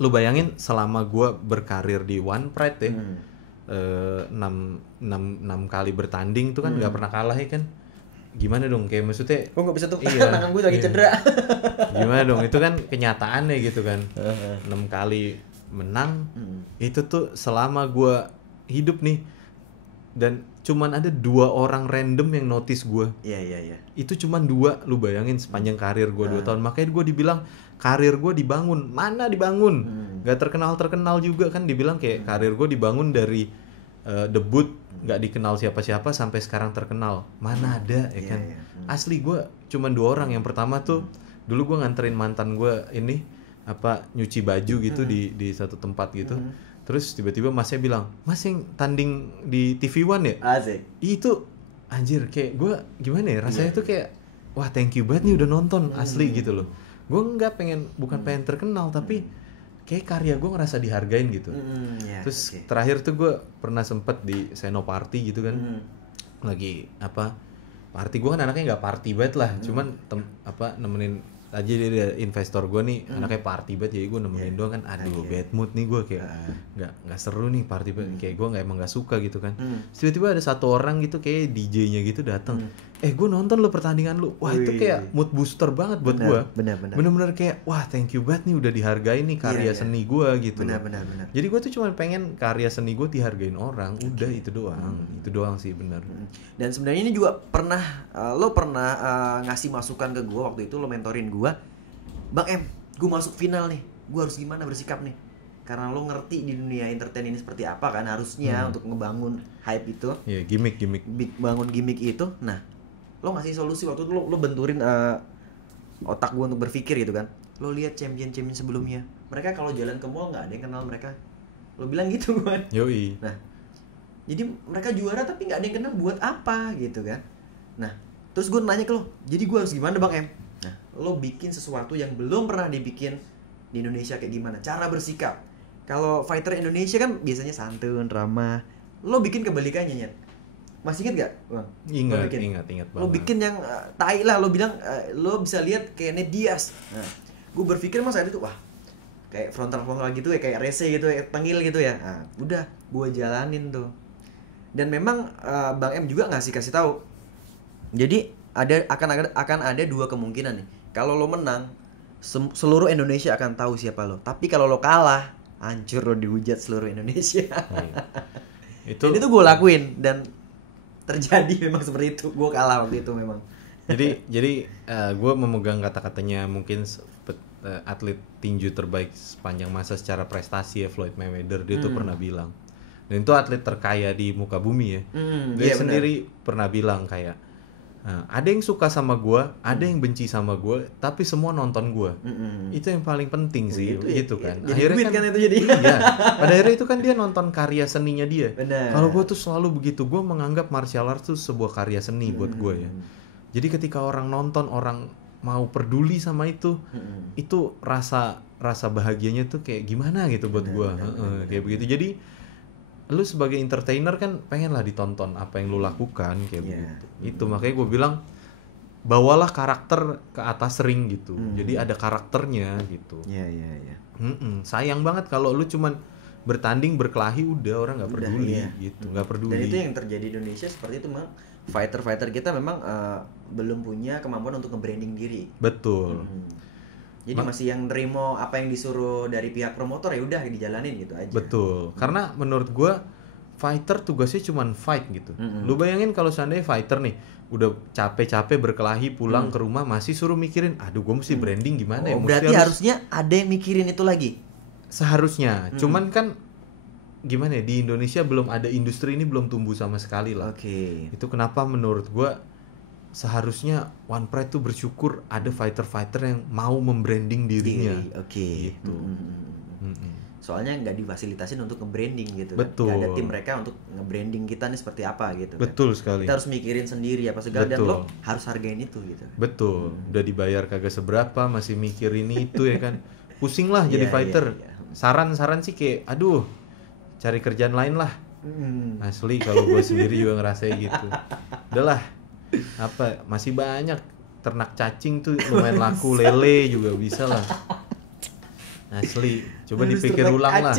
lu bayangin selama gue berkarir di One Pride ya, 6 kali bertanding tuh kan nggak pernah kalah ya kan. Gimana dong, kayak maksudnya Kok nggak bisa tuh? Iya, Tangan gue lagi iya. cedera. gimana dong, itu kan kenyataannya gitu kan. 6 kali menang itu tuh selama gue hidup nih, dan cuman ada 2 orang random yang notice gue. Iya. Itu cuman 2, lu bayangin sepanjang karir gue 2 tahun. Makanya gue dibilang karir gue dibangun. Mana dibangun? Gak terkenal juga kan, dibilang kayak karir gue dibangun dari debut nggak dikenal siapa-siapa sampai sekarang terkenal. Mana ada ya kan. Asli gue cuman 2 orang. Yang pertama tuh dulu gue nganterin mantan gue ini apa nyuci baju gitu di satu tempat gitu. Terus tiba-tiba masnya bilang, "Mas yang tanding di TV One ya?" Asik. Itu anjir, kayak gue gimana ya rasanya tuh kayak wah thank you banget nih udah nonton asli gitu loh. Gue nggak bukan pengen terkenal, tapi kayak karya gue ngerasa dihargain gitu. Terus terakhir tuh gue pernah sempet di Senoparty gitu kan, lagi apa party. Gue kan anaknya nggak party banget lah, cuman nemenin aja dia investor gue nih anaknya party banget, jadi gue nemenin doang kan. Aduh bad mood nih gue, kayak nggak seru nih party banget, kayak gue emang nggak suka gitu kan. Tiba-tiba ada 1 orang gitu kayak DJ-nya gitu datang, gue nonton lo pertandingan lu, wah itu kayak mood booster banget buat gue. Bener-bener kayak wah thank you banget nih udah dihargain nih karya seni gue gitu. Benar. Jadi gue tuh cuma pengen karya seni gue dihargain orang, udah itu doang sih bener. Dan sebenarnya ini juga pernah lo pernah ngasih masukan ke gue waktu itu, lo mentorin gue, Bang M, gue masuk final nih. gue harus gimana bersikap nih, karena lo ngerti di dunia entertain ini seperti apa kan harusnya untuk ngebangun hype itu. Iya, gimmick. Bangun gimmick itu. Nah, lo ngasih solusi waktu itu, lo benturin otak gue untuk berpikir gitu kan. Lo lihat champion sebelumnya, mereka kalau jalan ke mall nggak ada yang kenal mereka. Lo bilang gitu kan. Yoi. Nah, jadi mereka juara tapi nggak ada yang kenal, buat apa gitu kan. Nah, terus gue nanya ke lo, jadi gue harus gimana Bang M? Nah, lo bikin sesuatu yang belum pernah dibikin di Indonesia, kayak gimana cara bersikap. Kalau fighter Indonesia kan biasanya santun, ramah. Lo bikin kebalikannya, Nyet. Masih inget gak, Bang? Ingat banget. Lo bikin yang tai lah, lo bilang lo bisa lihat kayak Nate Diaz. Nah, gue berpikir mas saat itu, wah, kayak frontal gitu ya, kayak rese gitu ya, tengil gitu ya. Nah, udah, gue jalanin tuh. Dan memang Bang M juga kasih tahu. Jadi akan ada dua kemungkinan nih. Kalau lo menang, seluruh Indonesia akan tahu siapa lo. Tapi kalau lo kalah, hancur lo, dihujat seluruh Indonesia. Itu gue lakuin dan terjadi memang seperti itu. Gue kalah waktu itu memang. Jadi gue memegang kata-katanya mungkin atlet tinju terbaik sepanjang masa secara prestasi ya, Floyd Mayweather. Dia tuh pernah bilang, dan itu atlet terkaya di muka bumi ya. Dia sendiri pernah bilang kayak, ada yang suka sama gue, ada yang benci sama gue, tapi semua nonton gue. Itu yang paling penting sih, gitu kan. Akhirnya kan itu jadi. Iya. Pada akhirnya itu kan dia nonton karya seninya dia. Kalau gue tuh selalu begitu, gue menganggap martial arts tuh sebuah karya seni buat gue ya. Jadi ketika orang nonton, orang mau peduli sama itu rasa bahagianya tuh kayak gimana gitu buat gue. Kayak begitu. Jadi lu sebagai entertainer kan pengen lah ditonton apa yang lu lakukan kayak begitu. Itu makanya gue bilang bawalah karakter ke atas ring gitu. Jadi ada karakternya gitu. Sayang banget kalau lu cuman bertanding berkelahi udah orang nggak peduli gitu, nggak peduli. Dan itu yang terjadi di Indonesia seperti itu, memang fighter kita memang belum punya kemampuan untuk nge-branding diri. Betul. Jadi masih yang nerimo apa yang disuruh dari pihak promotor, ya udah dijalanin gitu aja. Betul. Karena menurut gua fighter tugasnya cuman fight gitu. Lu bayangin kalau seandainya fighter nih udah capek-capek berkelahi pulang ke rumah masih suruh mikirin, aduh gua mesti branding gimana ya? Berarti harusnya ada yang mikirin itu lagi. Seharusnya. Cuman kan gimana ya, di Indonesia belum ada, industri ini belum tumbuh sama sekali lah. Itu kenapa menurut gua seharusnya One Pride tuh bersyukur ada fighter-fighter yang mau membranding dirinya. Gitu. Soalnya nggak difasilitasin untuk nge-branding gitu. Betul. Kan? Gak ada tim mereka untuk nge-branding kita nih seperti apa gitu. Betul kan? sekali. Kita harus mikirin sendiri apa segala, dan lo harus hargain itu gitu. Betul. Udah dibayar kagak seberapa masih mikirin itu ya kan. Pusing lah jadi fighter. Saran-saran sih kayak, aduh, cari kerjaan lain lah. Asli kalau gue sendiri juga ngerasain gitu. Udahlah. Apa masih banyak ternak cacing tuh lumayan laku, lele juga bisa lah. Asli, coba dipikir ulang lah.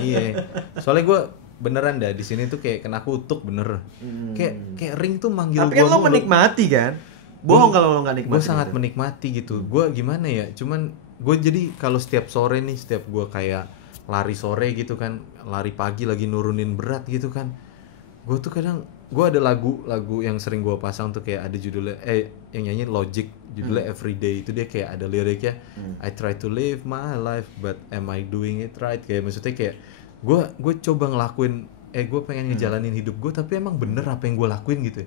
Iya. Soalnya gue beneran dah di sini tuh kayak kena kutuk bener. Kayak ring tuh manggil gue. Tapi kan lo menikmati kan? Bohong kalau lo nggak nikmati. Gue sangat menikmati gitu. Gue gimana ya? Cuman gue jadi kalau setiap sore nih, setiap gue kayak lari sore gitu kan, lari pagi lagi nurunin berat gitu kan, gue tuh kadang gue ada lagu yang sering gue pasang tuh kayak ada judulnya yang nyanyi Logic, judulnya Everyday. Itu dia kayak ada liriknya, I try to live my life but am I doing it right, kayak maksudnya kayak gue coba ngelakuin gue pengen ngejalanin hidup gue tapi emang bener apa yang gue lakuin gitu.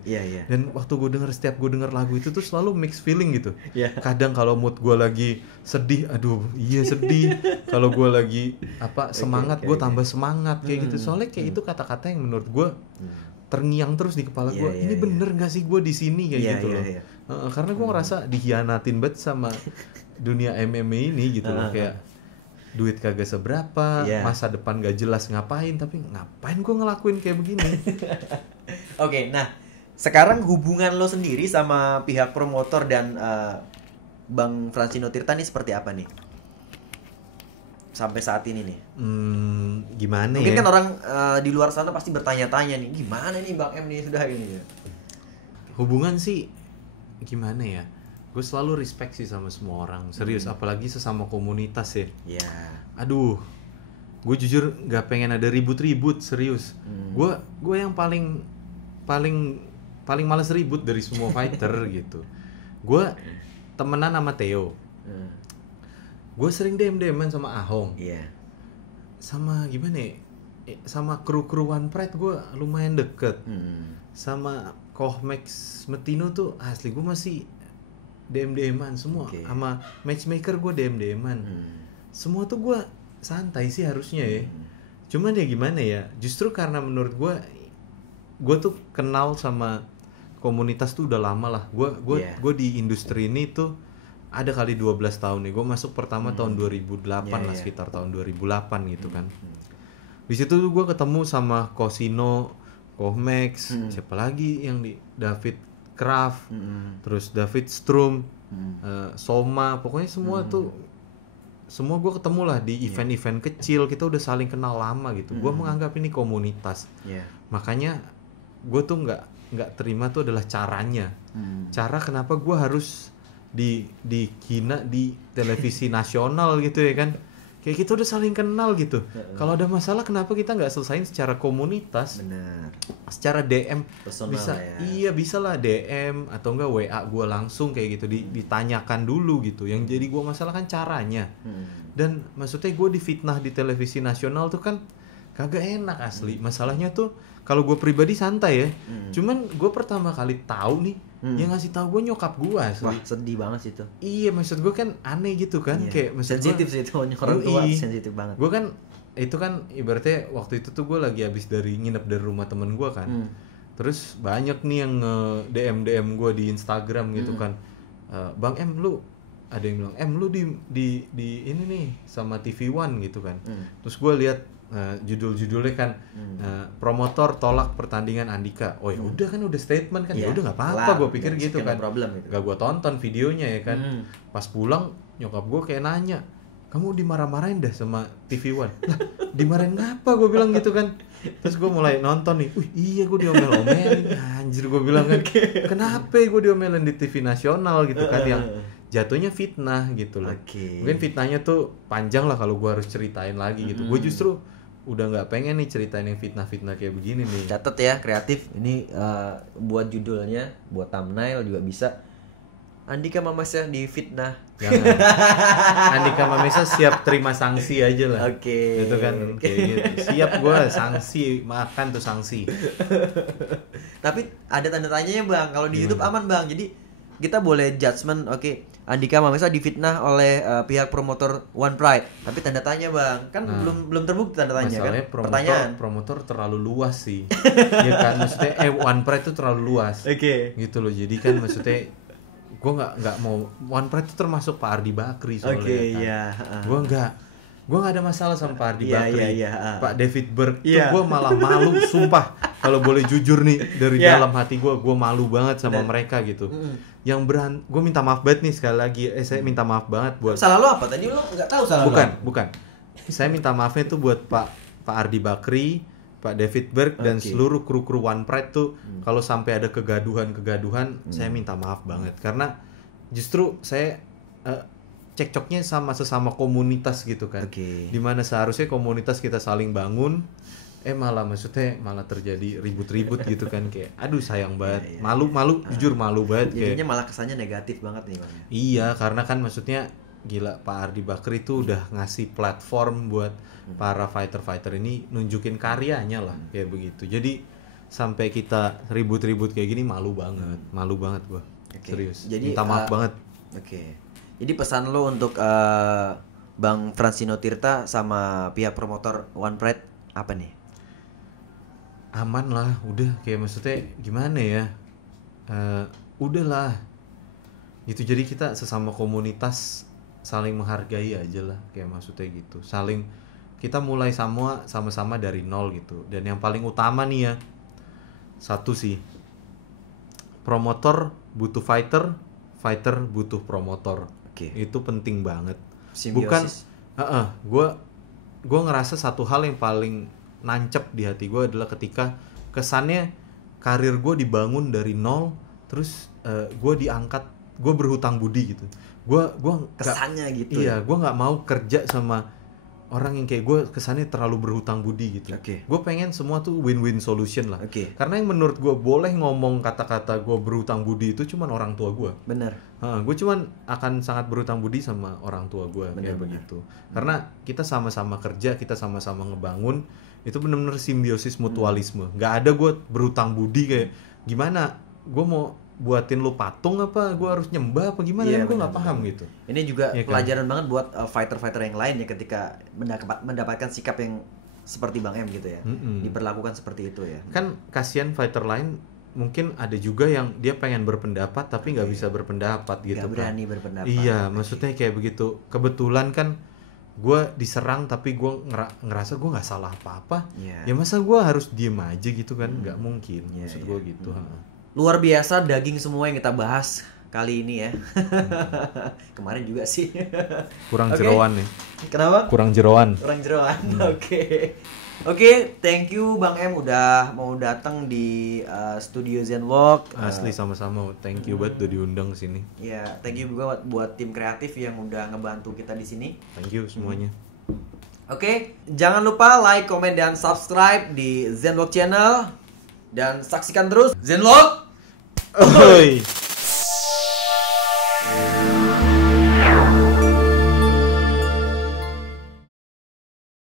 Dan waktu setiap gue denger lagu itu tuh selalu mixed feeling gitu. Kadang kalau mood gue lagi sedih, aduh iya sedih. Kalau gue lagi semangat, gue tambah semangat kayak gitu. Soalnya kayak itu kata-kata yang menurut gue terngiang terus di kepala gue. Ini bener gak sih gue di sini kayak gitu loh. Karena gue ngerasa dihianatin banget sama dunia MMA ini gitu loh. Kayak duit kagak seberapa, masa depan gak jelas ngapain, tapi ngapain gue ngelakuin kayak begini. Oke, nah sekarang hubungan lo sendiri sama pihak promotor dan Bang Francino Tirta nih seperti apa nih? Sampai saat ini nih. Gimana mungkin ya? Kan orang di luar sana pasti bertanya-tanya nih, gimana nih Bang M nih sudah ini ya. Hubungan sih gimana ya? Gue selalu respect sih sama semua orang, serius, apalagi sesama komunitas ya. Aduh, gue jujur nggak pengen ada ribut-ribut, serius. Gue yang paling males ribut dari semua fighter gitu. Gue temenan sama Theo. gue sering DM-an sama Ahong. Iya. Sama gimana ya? Sama kru-kru One Pride gue lumayan deket. Sama Kohmex Metino tuh asli gue masih DM-an semua. Sama matchmaker gue DM-an. Semua tuh gue santai sih harusnya ya. Cuman ya gimana ya? Justru karena menurut gue tuh kenal sama komunitas tuh udah lama lah. Gue di industri ini tuh ada kali 12 tahun nih. Gue masuk pertama tahun 2008 lah, sekitar tahun 2008 gitu kan. Di situ tuh gue ketemu sama Cosino, Kohmex, siapa lagi yang di David Kraft, terus David Strum, Soma, pokoknya semua tuh semua gue ketemu lah di event-event kecil. Kita udah saling kenal lama gitu. Gue menganggap ini komunitas. Makanya gue tuh nggak terima tuh adalah caranya. Cara kenapa gue harus dihina di televisi nasional gitu ya kan? Kayak kita udah saling kenal gitu. Kalau ada masalah kenapa kita nggak selesain secara komunitas? Benar. Secara DM personal bisa ya. Iya bisa lah DM atau enggak WA gue langsung kayak gitu ditanyakan dulu gitu. Yang jadi gue masalah kan caranya. Dan maksudnya gue difitnah di televisi nasional tuh kan kagak enak asli. Masalahnya tuh kalau gue pribadi santai ya. Cuman gue pertama kali tahu nih yang ngasih tahu gue nyokap gue asli. Wah, sedih banget sih itu. Iya, maksud gue kan aneh gitu kan. Kayak maksud sensitif sih itu, orang tua sensitif banget. Gue kan itu kan ibaratnya waktu itu tuh gue lagi habis nginep dari rumah temen gue kan. Terus banyak nih yang DM gue di Instagram gitu kan. Bang M lu, ada yang bilang lu di ini nih sama TV One gitu kan. Terus gue lihat judul-judulnya kan promotor tolak pertandingan Andika. Oh ya udah kan udah statement kan. Ya udah enggak apa-apa gue pikir gitu kan. Gak gue tonton videonya ya kan. Pas pulang nyokap gue kayak nanya, "Kamu dimarah-marahin dah sama TV One." Lah, dimarahin ngapa gue bilang gitu kan. Terus gue mulai nonton nih. Iya gue diomel-omelin. Anjir gue bilang kan. Kenapa gue diomelin di TV nasional gitu kan, yang jatuhnya fitnah gitu loh. Mungkin fitnahnya tuh panjang lah kalau gue harus ceritain lagi gitu. Gue justru udah nggak pengen nih ceritain yang fitnah-fitnah kayak begini nih. Catat ya, kreatif ini buat judulnya, buat thumbnail juga bisa. Andika Mamesa di fitnah. Jangan. Andika Mamesa siap terima sanksi aja lah. Itu kan kayak gitu. Siap gue sanksi, makan tuh sanksi. Tapi ada tanda tanyanya Bang. Kalau di YouTube aman Bang. Jadi kita boleh judgement. Andika Mamesa difitnah oleh pihak promotor One Pride, tapi tanda tanya Bang, kan belum terbukti tanda tanya kan. Pertanyaan promotor terlalu luas sih. Ya kan maksudnya One Pride itu terlalu luas. Gitu loh. Jadi kan maksudnya gue nggak mau, One Pride itu termasuk Pak Ardi Bakri soalnya kan. Gue nggak ada masalah sama Pak Ardi Bakri. Pak David Berg tuh gue malah malu sumpah. Kalau boleh jujur nih dari dalam hati gue malu banget sama mereka gitu. Yang gue minta maaf banget nih sekali lagi. Saya minta maaf banget buat. Salah lo apa tadi, lo nggak tahu salah lo? Bukan. Saya minta maafnya tuh buat Pak Ardi Bakri, Pak David Berg dan seluruh kru-kru One Pride tuh. Kalau sampai ada kegaduhan, saya minta maaf banget karena justru saya cekcoknya sama sesama komunitas gitu kan. Dimana seharusnya komunitas kita saling bangun, malah terjadi ribut-ribut gitu kan. Kayak aduh sayang banget. Malu jujur malu banget. Jadinya malah kesannya negatif banget nih Bang. Iya, karena kan maksudnya gila, Pak Ardi Bakri itu udah ngasih platform buat para fighter-fighter ini nunjukin karyanya lah kayak begitu. Jadi sampai kita ribut-ribut kayak gini malu banget gua. Serius. Jadi minta maaf banget. Jadi pesan lo untuk Bang Francino Tirta sama pihak promotor One Pride apa nih? Aman lah, udah kayak maksudnya gimana ya? Udahlah. Gitu, jadi kita sesama komunitas saling menghargai aja lah, kayak maksudnya gitu. Kita mulai sama-sama dari nol gitu. Dan yang paling utama nih ya, satu sih, promotor butuh fighter butuh promotor. Itu penting banget. Simbiosis. Bukan, gue ngerasa satu hal yang paling nancep di hati gue adalah ketika kesannya karir gue dibangun dari nol, terus gue diangkat, gue berhutang budi gitu. Gue kesannya gitu. Iya, gue nggak mau kerja sama orang yang kayak gue kesannya terlalu berhutang budi gitu. Oke. Gue pengen semua tuh win-win solution lah. Oke. Karena yang menurut gue boleh ngomong kata-kata gue berhutang budi itu cuman orang tua gue. Bener. Gue cuman akan sangat berhutang budi sama orang tua gue kayak begitu. Karena kita sama-sama kerja, kita sama-sama ngebangun, itu benar-benar simbiosis mutualisme. Gak ada gue berhutang budi kayak gimana, gue mau buatin lu patung apa, gue harus nyembah apa gimana, Iya, kan gue nggak paham gitu. Ini juga Iya kan? pelajaran banget buat fighter-fighter yang lain ya ketika mendapatkan sikap yang seperti Bang M gitu ya. Diperlakukan seperti itu ya. Kan kasihan fighter lain mungkin ada juga yang dia pengen berpendapat tapi nggak bisa berpendapat gitu. Nggak berani berpendapat. Iya, maksudnya kayak begitu. Kebetulan kan gue diserang tapi gue ngerasa gue nggak salah apa-apa. Iya. Ya masa gue harus diem aja gitu kan? Nggak mungkin. Iya, Maksud iya. gue gitu. Luar biasa daging semua yang kita bahas kali ini ya. Kemarin juga sih. Kurang Oke. jeroan nih. Kenapa? Kurang jeroan. Orang jeroan. Oke. Oke, thank you Bang M udah mau datang di studio Zenwalk. Asli sama-sama. Thank you banget udah diundang sini. Ya, thank you juga buat tim kreatif yang udah ngebantu kita di sini. Thank you semuanya. Oke, jangan lupa like, comment, dan subscribe di Zenwalk Channel. Dan saksikan terus Zenwalk. Oi.